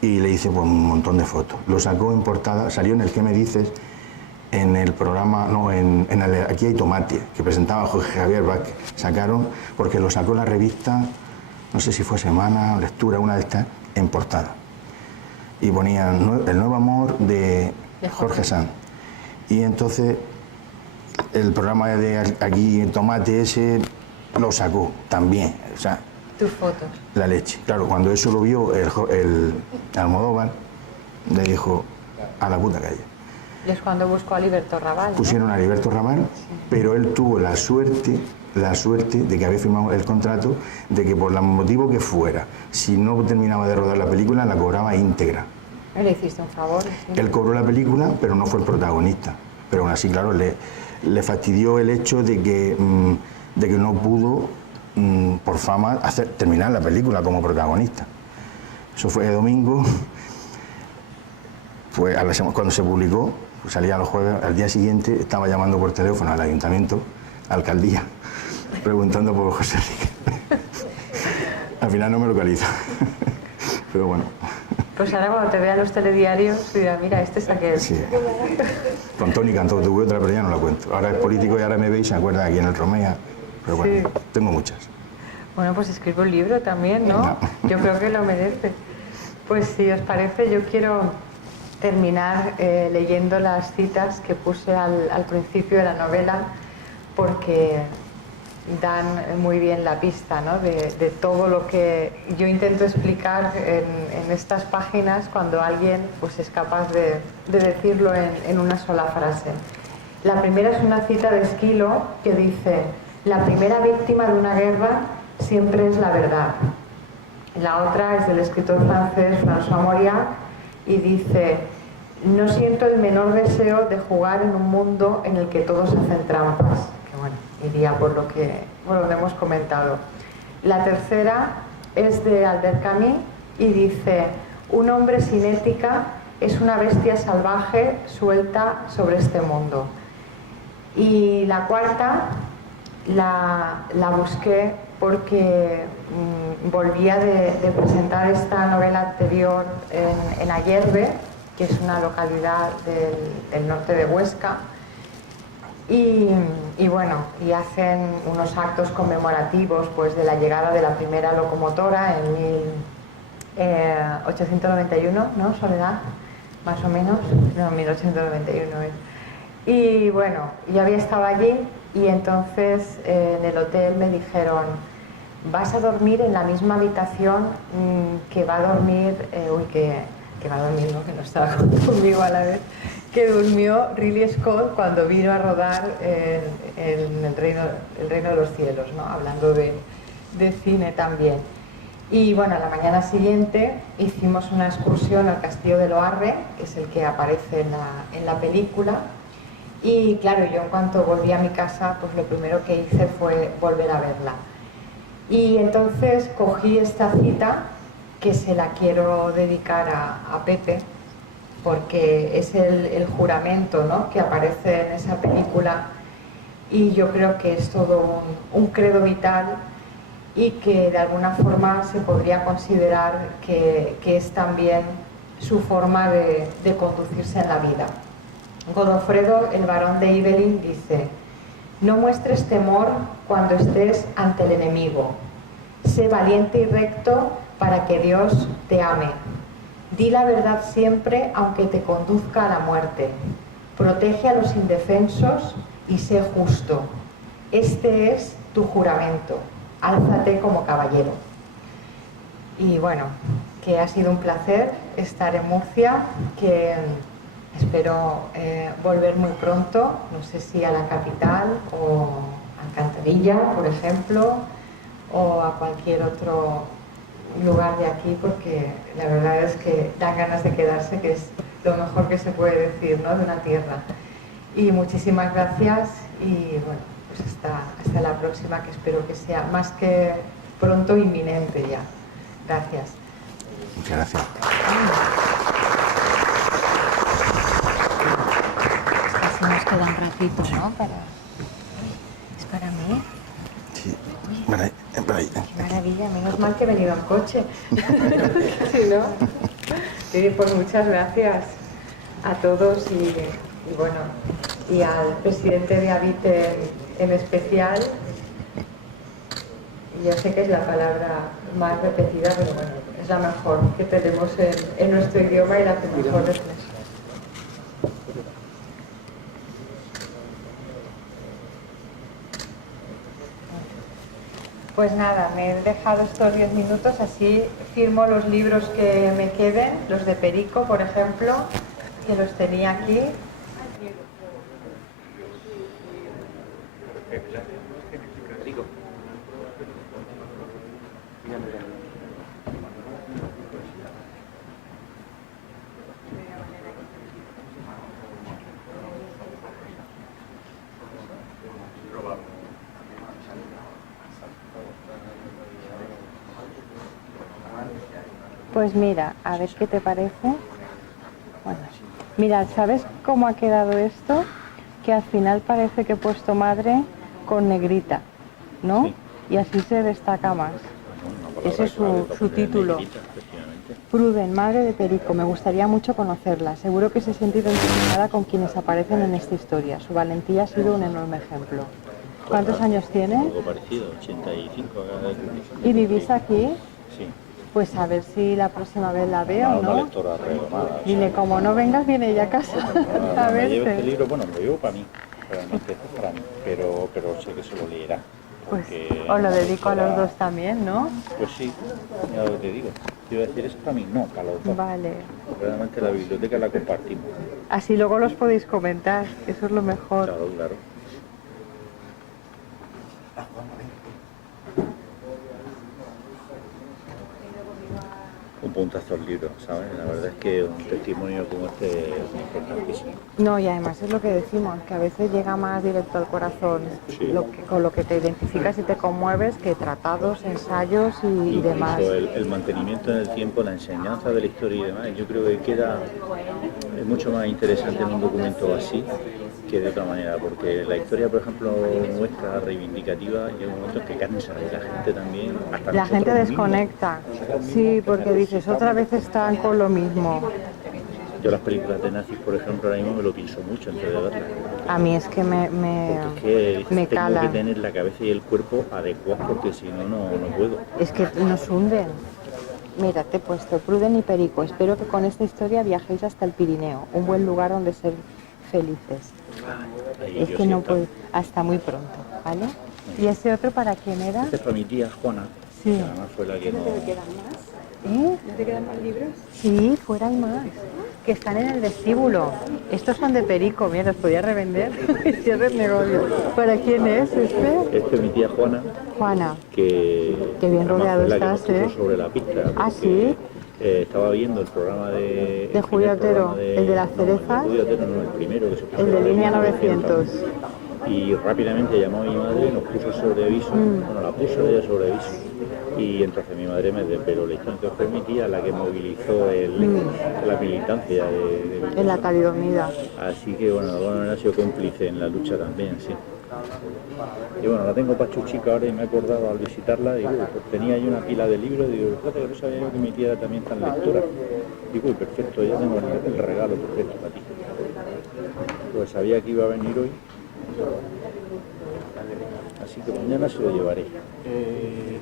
Y le hice pues, un montón de fotos. Lo sacó en portada, salió en el ¿Qué me dices? En el programa, no, en el Aquí hay tomate, que presentaba Jorge Javier Vázquez. Sacaron, porque lo sacó la revista, no sé si fue Semana, Lectura, una de estas, en portada. Y ponían El nuevo amor de Jorge Sanz. Y entonces el programa de Aquí hay tomate ese lo sacó también, o sea... Tus fotos. La leche. Claro, cuando eso lo vio el Almodóvar, le dijo, a la puta calle. Y es cuando buscó a Liberto Raval, ¿no? Pusieron a Liberto Raval, pero él tuvo la suerte de que había firmado el contrato, de que por el motivo que fuera, si no terminaba de rodar la película, la cobraba íntegra. Le hiciste un favor. Sí. Él cobró la película, pero no fue el protagonista. Pero aún así, claro, le fastidió el hecho de que no pudo... por fama, terminar la película como protagonista. Eso fue el domingo, pues cuando se publicó, pues salía los jueves, al día siguiente estaba llamando por teléfono al ayuntamiento, alcaldía, preguntando por José Enrique. Al final no me localiza, pero bueno. Pues ahora cuando te vean los telediarios, dirá, mira, este es aquel. Sí. Con Tony Cantó tuve otra, pero ya no la cuento. Ahora es político y ahora me veis, se acuerda aquí en el Romea. Pero bueno, sí. Tengo muchas. Bueno, pues escribo un libro también, ¿no? Yo creo que lo merece. Pues si os parece, yo quiero terminar leyendo las citas que puse al principio de la novela, porque dan muy bien la pista, ¿no? de todo lo que yo intento explicar en estas páginas cuando alguien pues, es capaz de decirlo en una sola frase. La primera es una cita de Esquilo que dice: la primera víctima de una guerra siempre es la verdad. La otra es del escritor francés François Mauriac y dice: no siento el menor deseo de jugar en un mundo en el que todos hacen trampas. Que bueno, iría por lo que hemos comentado. La tercera es de Albert Camus y dice: un hombre sin ética es una bestia salvaje suelta sobre este mundo. Y la cuarta la busqué porque volvía de presentar esta novela anterior en Ayerbe, que es una localidad del norte de Huesca, y bueno, y hacen unos actos conmemorativos pues, de la llegada de la primera locomotora en 1891, ¿no, Soledad? Más o menos, no, 1891 es. Y bueno, yo había estado allí y entonces en el hotel me dijeron: vas a dormir en la misma habitación que va a dormir, que va a dormir, ¿no? Que no estaba conmigo a la vez, que durmió Ridley Scott cuando vino a rodar el reino de los cielos, ¿no? Hablando de cine también. Y bueno, a la mañana siguiente hicimos una excursión al Castillo de Loarre, que es el que aparece en la película. Y claro, yo en cuanto volví a mi casa, pues lo primero que hice fue volver a verla. Y entonces cogí esta cita que se la quiero dedicar a Pepe, porque es el juramento, ¿no?, que aparece en esa película, y yo creo que es todo un credo vital y que de alguna forma se podría considerar que es también su forma de conducirse en la vida. Godofredo, el barón de Ibelin, dice: no muestres temor cuando estés ante el enemigo. Sé valiente y recto para que Dios te ame. Di la verdad siempre aunque te conduzca a la muerte. Protege a los indefensos y sé justo. Este es tu juramento. Álzate como caballero. Y bueno, que ha sido un placer estar en Murcia, que espero volver muy pronto, no sé si a la capital o a Alcantarilla, por ejemplo, o a cualquier otro lugar de aquí, porque la verdad es que dan ganas de quedarse, que es lo mejor que se puede decir, ¿no?, de una tierra. Y muchísimas gracias y bueno, pues hasta la próxima, que espero que sea más que pronto, inminente ya. Gracias. Muchas gracias. Así nos queda un ratito, ¿no? ¿Es para mí? Sí, por ahí. Qué maravilla, menos mal que he venido en coche. Sí, ¿no? Sí, pues muchas gracias a todos y bueno, y al presidente de Habite en especial. Y yo sé que es la palabra más repetida, pero bueno, es la mejor que tenemos en nuestro idioma y la que mejor refleja. Pues nada, me he dejado estos 10 minutos, así firmo los libros que me queden, los de Perico, por ejemplo, que los tenía aquí. Pues mira, a ver qué te parece. Bueno, mira, ¿sabes cómo ha quedado esto? Que al final parece que he puesto madre con negrita, ¿no? Sí. Y así se destaca más. Ese es su título. Efectivamente. Pruden, madre de Perico. Me gustaría mucho conocerla. Seguro que se ha sentido identificada con quienes aparecen en esta historia. Su valentía ha sido un enorme ejemplo. ¿Cuántos años tiene? Algo parecido, 85. ¿Y vivís aquí? Sí. Pues a ver si la próxima vez la veo, Una ¿no? lectora redomada. Dile, como no vengas, viene ella a casa a Me llevo este verte. libro, bueno, me lo llevo para mí, realmente es para mí, pero sé que se lo leerá. Pues porque os lo una dedico a los lectora- dos también, ¿no? Pues sí, ya lo que te digo. Quiero decir, es para mí, no, para los dos. Vale. Realmente la biblioteca la compartimos. Así luego los podéis comentar, eso es lo mejor. Claro, claro. Un puntazo al libro, ¿sabes? La verdad es que un testimonio como este es importantísimo. No, y además es lo que decimos, que a veces llega más directo al corazón, Sí. con lo que te identificas y te conmueves, que tratados, ensayos y demás. Incluso el mantenimiento en el tiempo, la enseñanza de la historia y demás, yo creo que queda es mucho más interesante en un documento así que de otra manera, porque la historia, por ejemplo, nuestra reivindicativa, llega un momento en que cansa y la gente también, hasta La gente nosotros mismos. desconecta, sí, porque dices, otra vez están con lo mismo. Yo las películas de nazis, por ejemplo, ahora mismo me lo pienso mucho antes de verlas. A mí es que me Porque es que tengo que calan. tener la cabeza y el cuerpo adecuados porque si no, no puedo. Es que nos hunden. Mira, te he puesto Pruden y Perico. Espero que con esta historia viajéis hasta el Pirineo, un buen lugar donde ser felices. Ahí Es yo que sí no estaba. puedo, hasta muy pronto, ¿vale? ¿Y ese otro para quién era? Esta es para mi tía Juana, Sí. que además fue la que no... ¿No te quedan más? ¿Eh? ¿No te quedan más libros? Sí, fuera hay más, que están en el vestíbulo. Estos son de Perico, mira, los podía revender y cierre el negocio. ¿Para quién es este? Esta es mi tía Juana, Juana. que Qué bien además rodeado fue la que nos estás, puso ¿eh? sobre la pista. ¿Ah, porque, sí? Estaba viendo el programa de... De Julio Otero, el de las No, el de cerezas. Julio Otero no, el primero que se puso El de en Línea 1900. 900. Y rápidamente llamó a mi madre, nos puso sobre aviso, bueno, la puso ella sobre aviso. Y entonces mi madre me desveló la historia. Entonces fue mi tía la que movilizó la militancia de En la talidomida. Así que bueno, de alguna manera ha sido cómplice en la lucha también, sí. Y bueno, la tengo pachuchica ahora y me he acordado al visitarla, digo, pues tenía yo una pila de libros, digo, fíjate que no sabía yo que mi tía era también tan lectora. Digo, perfecto, ya tengo el regalo perfecto para ti. Pues sabía que iba a venir hoy, así que mañana se lo llevaré.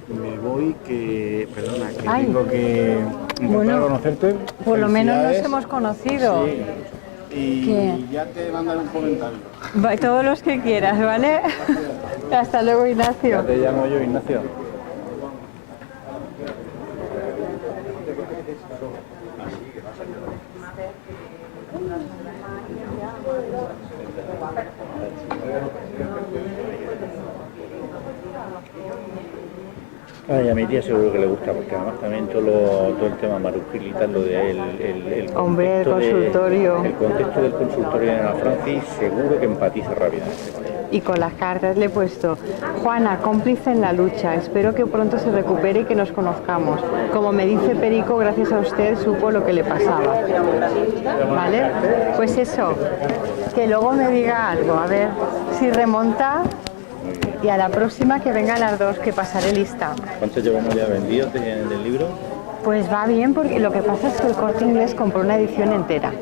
Me voy, que perdona, que Ay. tengo que intentar conocerte. Por lo menos nos Felicidades. hemos conocido. Sí. Y ¿Qué? ya te mandaré un comentario. Todos los que quieras, ¿vale? Hasta luego, Ignacio. Ya te llamo yo, Ignacio. Ay, a mi tía seguro que le gusta, porque además también todo el tema marujil y tal, lo de el Hombre, el contexto consultorio. el contexto del consultorio en Ana Francis seguro que empatiza rápidamente con ella. Y con las cartas le he puesto: Juana, cómplice en la lucha, espero que pronto se recupere y que nos conozcamos. Como me dice Perico, gracias a usted supo lo que le pasaba. ¿Vale? Pues eso, que luego me diga algo, a ver si remonta, y a la próxima que vengan las dos, que pasaré lista. ¿Cuántos llevamos ya vendidos del libro? Pues va bien, porque lo que pasa es que el Corte Inglés compró una edición entera,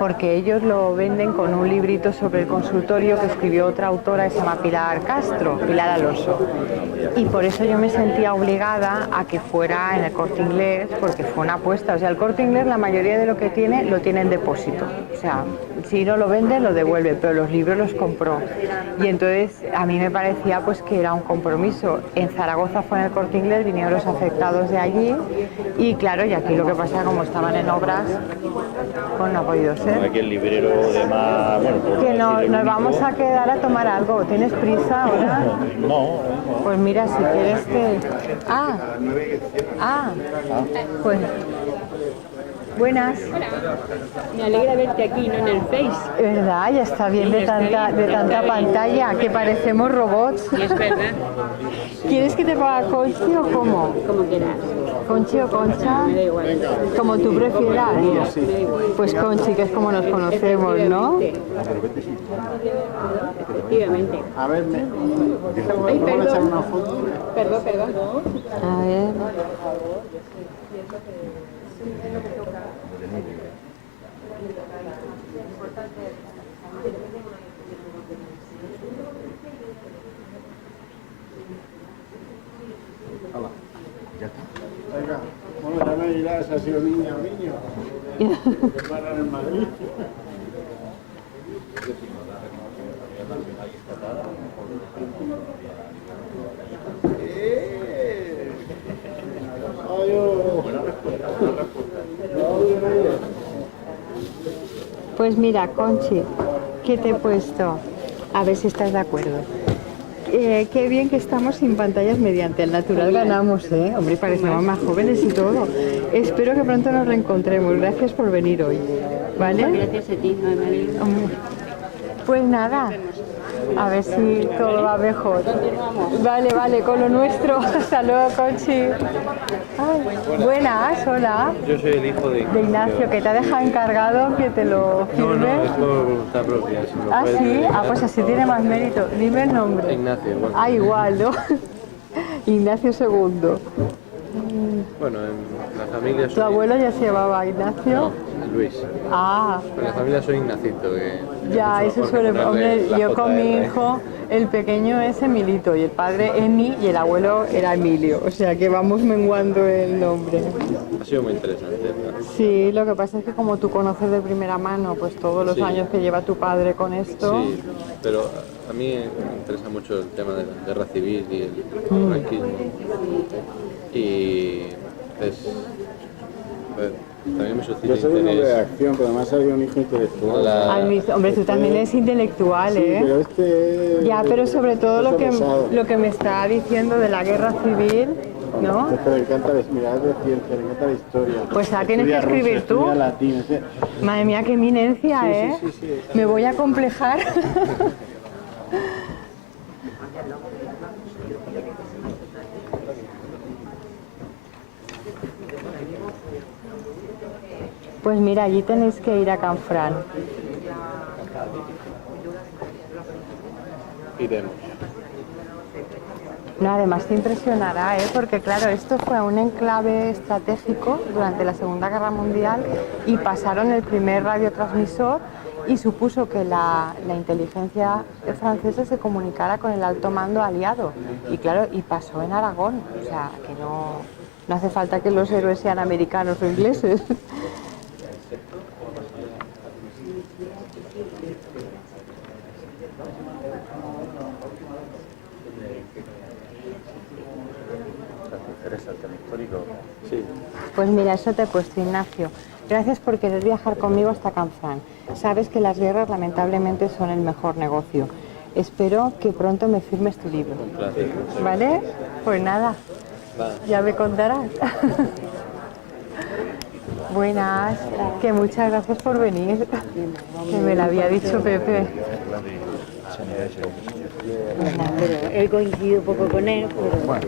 porque ellos lo venden con un librito sobre el consultorio que escribió otra autora que se llama Pilar Alonso. Y por eso yo me sentía obligada a que fuera en el Corte Inglés, porque fue una apuesta. O sea, el Corte Inglés, la mayoría de lo que tiene, lo tiene en depósito. O sea, si no lo vende, lo devuelve, pero los libros los compró. Y entonces a mí me parecía pues que era un compromiso. En Zaragoza fue en el Corte Inglés, vinieron los afectados de allí. Y claro, y aquí lo que pasa, como estaban en obras, pues no ha podido ser. Aquí el librero de más... Bueno, por Que no, decir el nos único- vamos a quedar a tomar algo. ¿Tienes prisa ahora? No, Pues mira, si quieres que... Pues... Buenas. Me alegra verte aquí, no en el Face. ¿Verdad? Ya está bien de tanta pantalla, que parecemos robots. Y es verdad, ¿Quieres que te ponga Conchi o cómo? como quieras. ¿Conchi o Concha? Me da igual. Como tú prefieras. Pues Conchi, que es como nos conocemos, ¿no? Efectivamente. A ver, Ay, ¿me perdón. echar una foto? Perdón. A ver. Venga, bueno, ya me dirás si ha sido niña o niño. Que paran en Madrid. Pues mira, Conchi, ¿qué te he puesto? A ver si estás de acuerdo. Qué bien que estamos sin pantallas mediante el natural ganamos, ¿eh? Hombre, parecemos más jóvenes y todo. Espero que pronto nos reencontremos. Gracias por venir hoy, ¿vale? Gracias a ti, me alegro. Hombre, pues nada, a ver si todo va mejor. Vale, con lo nuestro. Hasta luego, Conchi. Ay, buenas, hola. Yo soy el hijo de De Ignacio, que te ha dejado encargado que te lo firme. es por voluntad propia. Si me Ah, puedes sí, decir. pues así tiene más mérito. Dime el nombre. Ignacio, igual. Ah, igual, ¿no? Ignacio II. Bueno, en la familia ¿Tu abuelo ya se llamaba Ignacio? Luis. Ah, En la familia soy Ignacito. ya, eso suele... Hombre, yo con mi hijo, el pequeño es Emilito, y el padre Emi, y el abuelo era Emilio. O sea que vamos menguando el nombre. Ha sido muy interesante. Sí, lo que pasa es que como tú conoces de primera mano, pues todos los Sí. años que lleva tu padre con esto... Sí, pero a mí me interesa mucho el tema de la guerra civil y el franquismo. Y es... a ver, también me suscita Yo soy un hombre de interés acción, pero además soy un hijo intelectual. Hombre, tú también eres intelectual, Sí, ¿eh? pero este... Ya, pero sobre todo lo pesado. que me está diciendo de la guerra civil, ¿no? Es que me encanta, mira, es de ciencia, me encanta la historia. Pues la tienes que Estudia escribir ruso, tú. estudia latín, Madre mía, qué eminencia, ¿eh? sí, Me voy a complejar. Pues mira, allí tenéis que ir a Canfrán. Iremos. No, además te impresionará, porque claro, esto fue un enclave estratégico durante la Segunda Guerra Mundial y pasaron el primer radiotransmisor y supuso que la inteligencia francesa se comunicara con el alto mando aliado. Y claro, y pasó en Aragón, o sea, que no hace falta que los héroes sean americanos o ingleses. ¿Te interesa el tema histórico? Sí. Pues mira, eso te he puesto, Ignacio. Gracias por querer viajar conmigo hasta Canfrán. Sabes que las guerras lamentablemente son el mejor negocio. Espero que pronto me firmes tu libro. Gracias. ¿Vale? Pues nada, ya me contarás. Buenas, que muchas gracias por venir. Que me lo había dicho Pepe. Pero he coincidido un poco con él, pero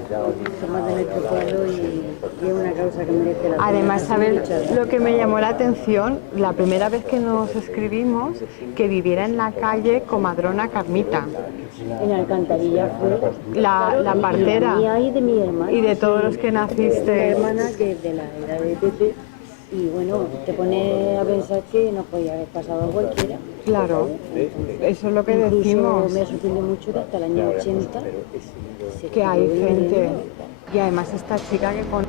somos de nuestro pueblo y es una causa que merece la pena. Además, ¿sabes lo que me llamó la atención? La primera vez que nos escribimos, que viviera en la calle Comadrona Carmita. En Alcantarilla fue La partera. Mía y de mi hermana. Y de todos los que Mi naciste. hermana, que es de la edad de Pepe, y bueno, te pones a pensar que nos podía haber pasado a cualquiera. Claro, eso es lo que Incluso decimos. me ha sorprendido mucho que hasta el año 80 Que hay gente. Y además esta chica que con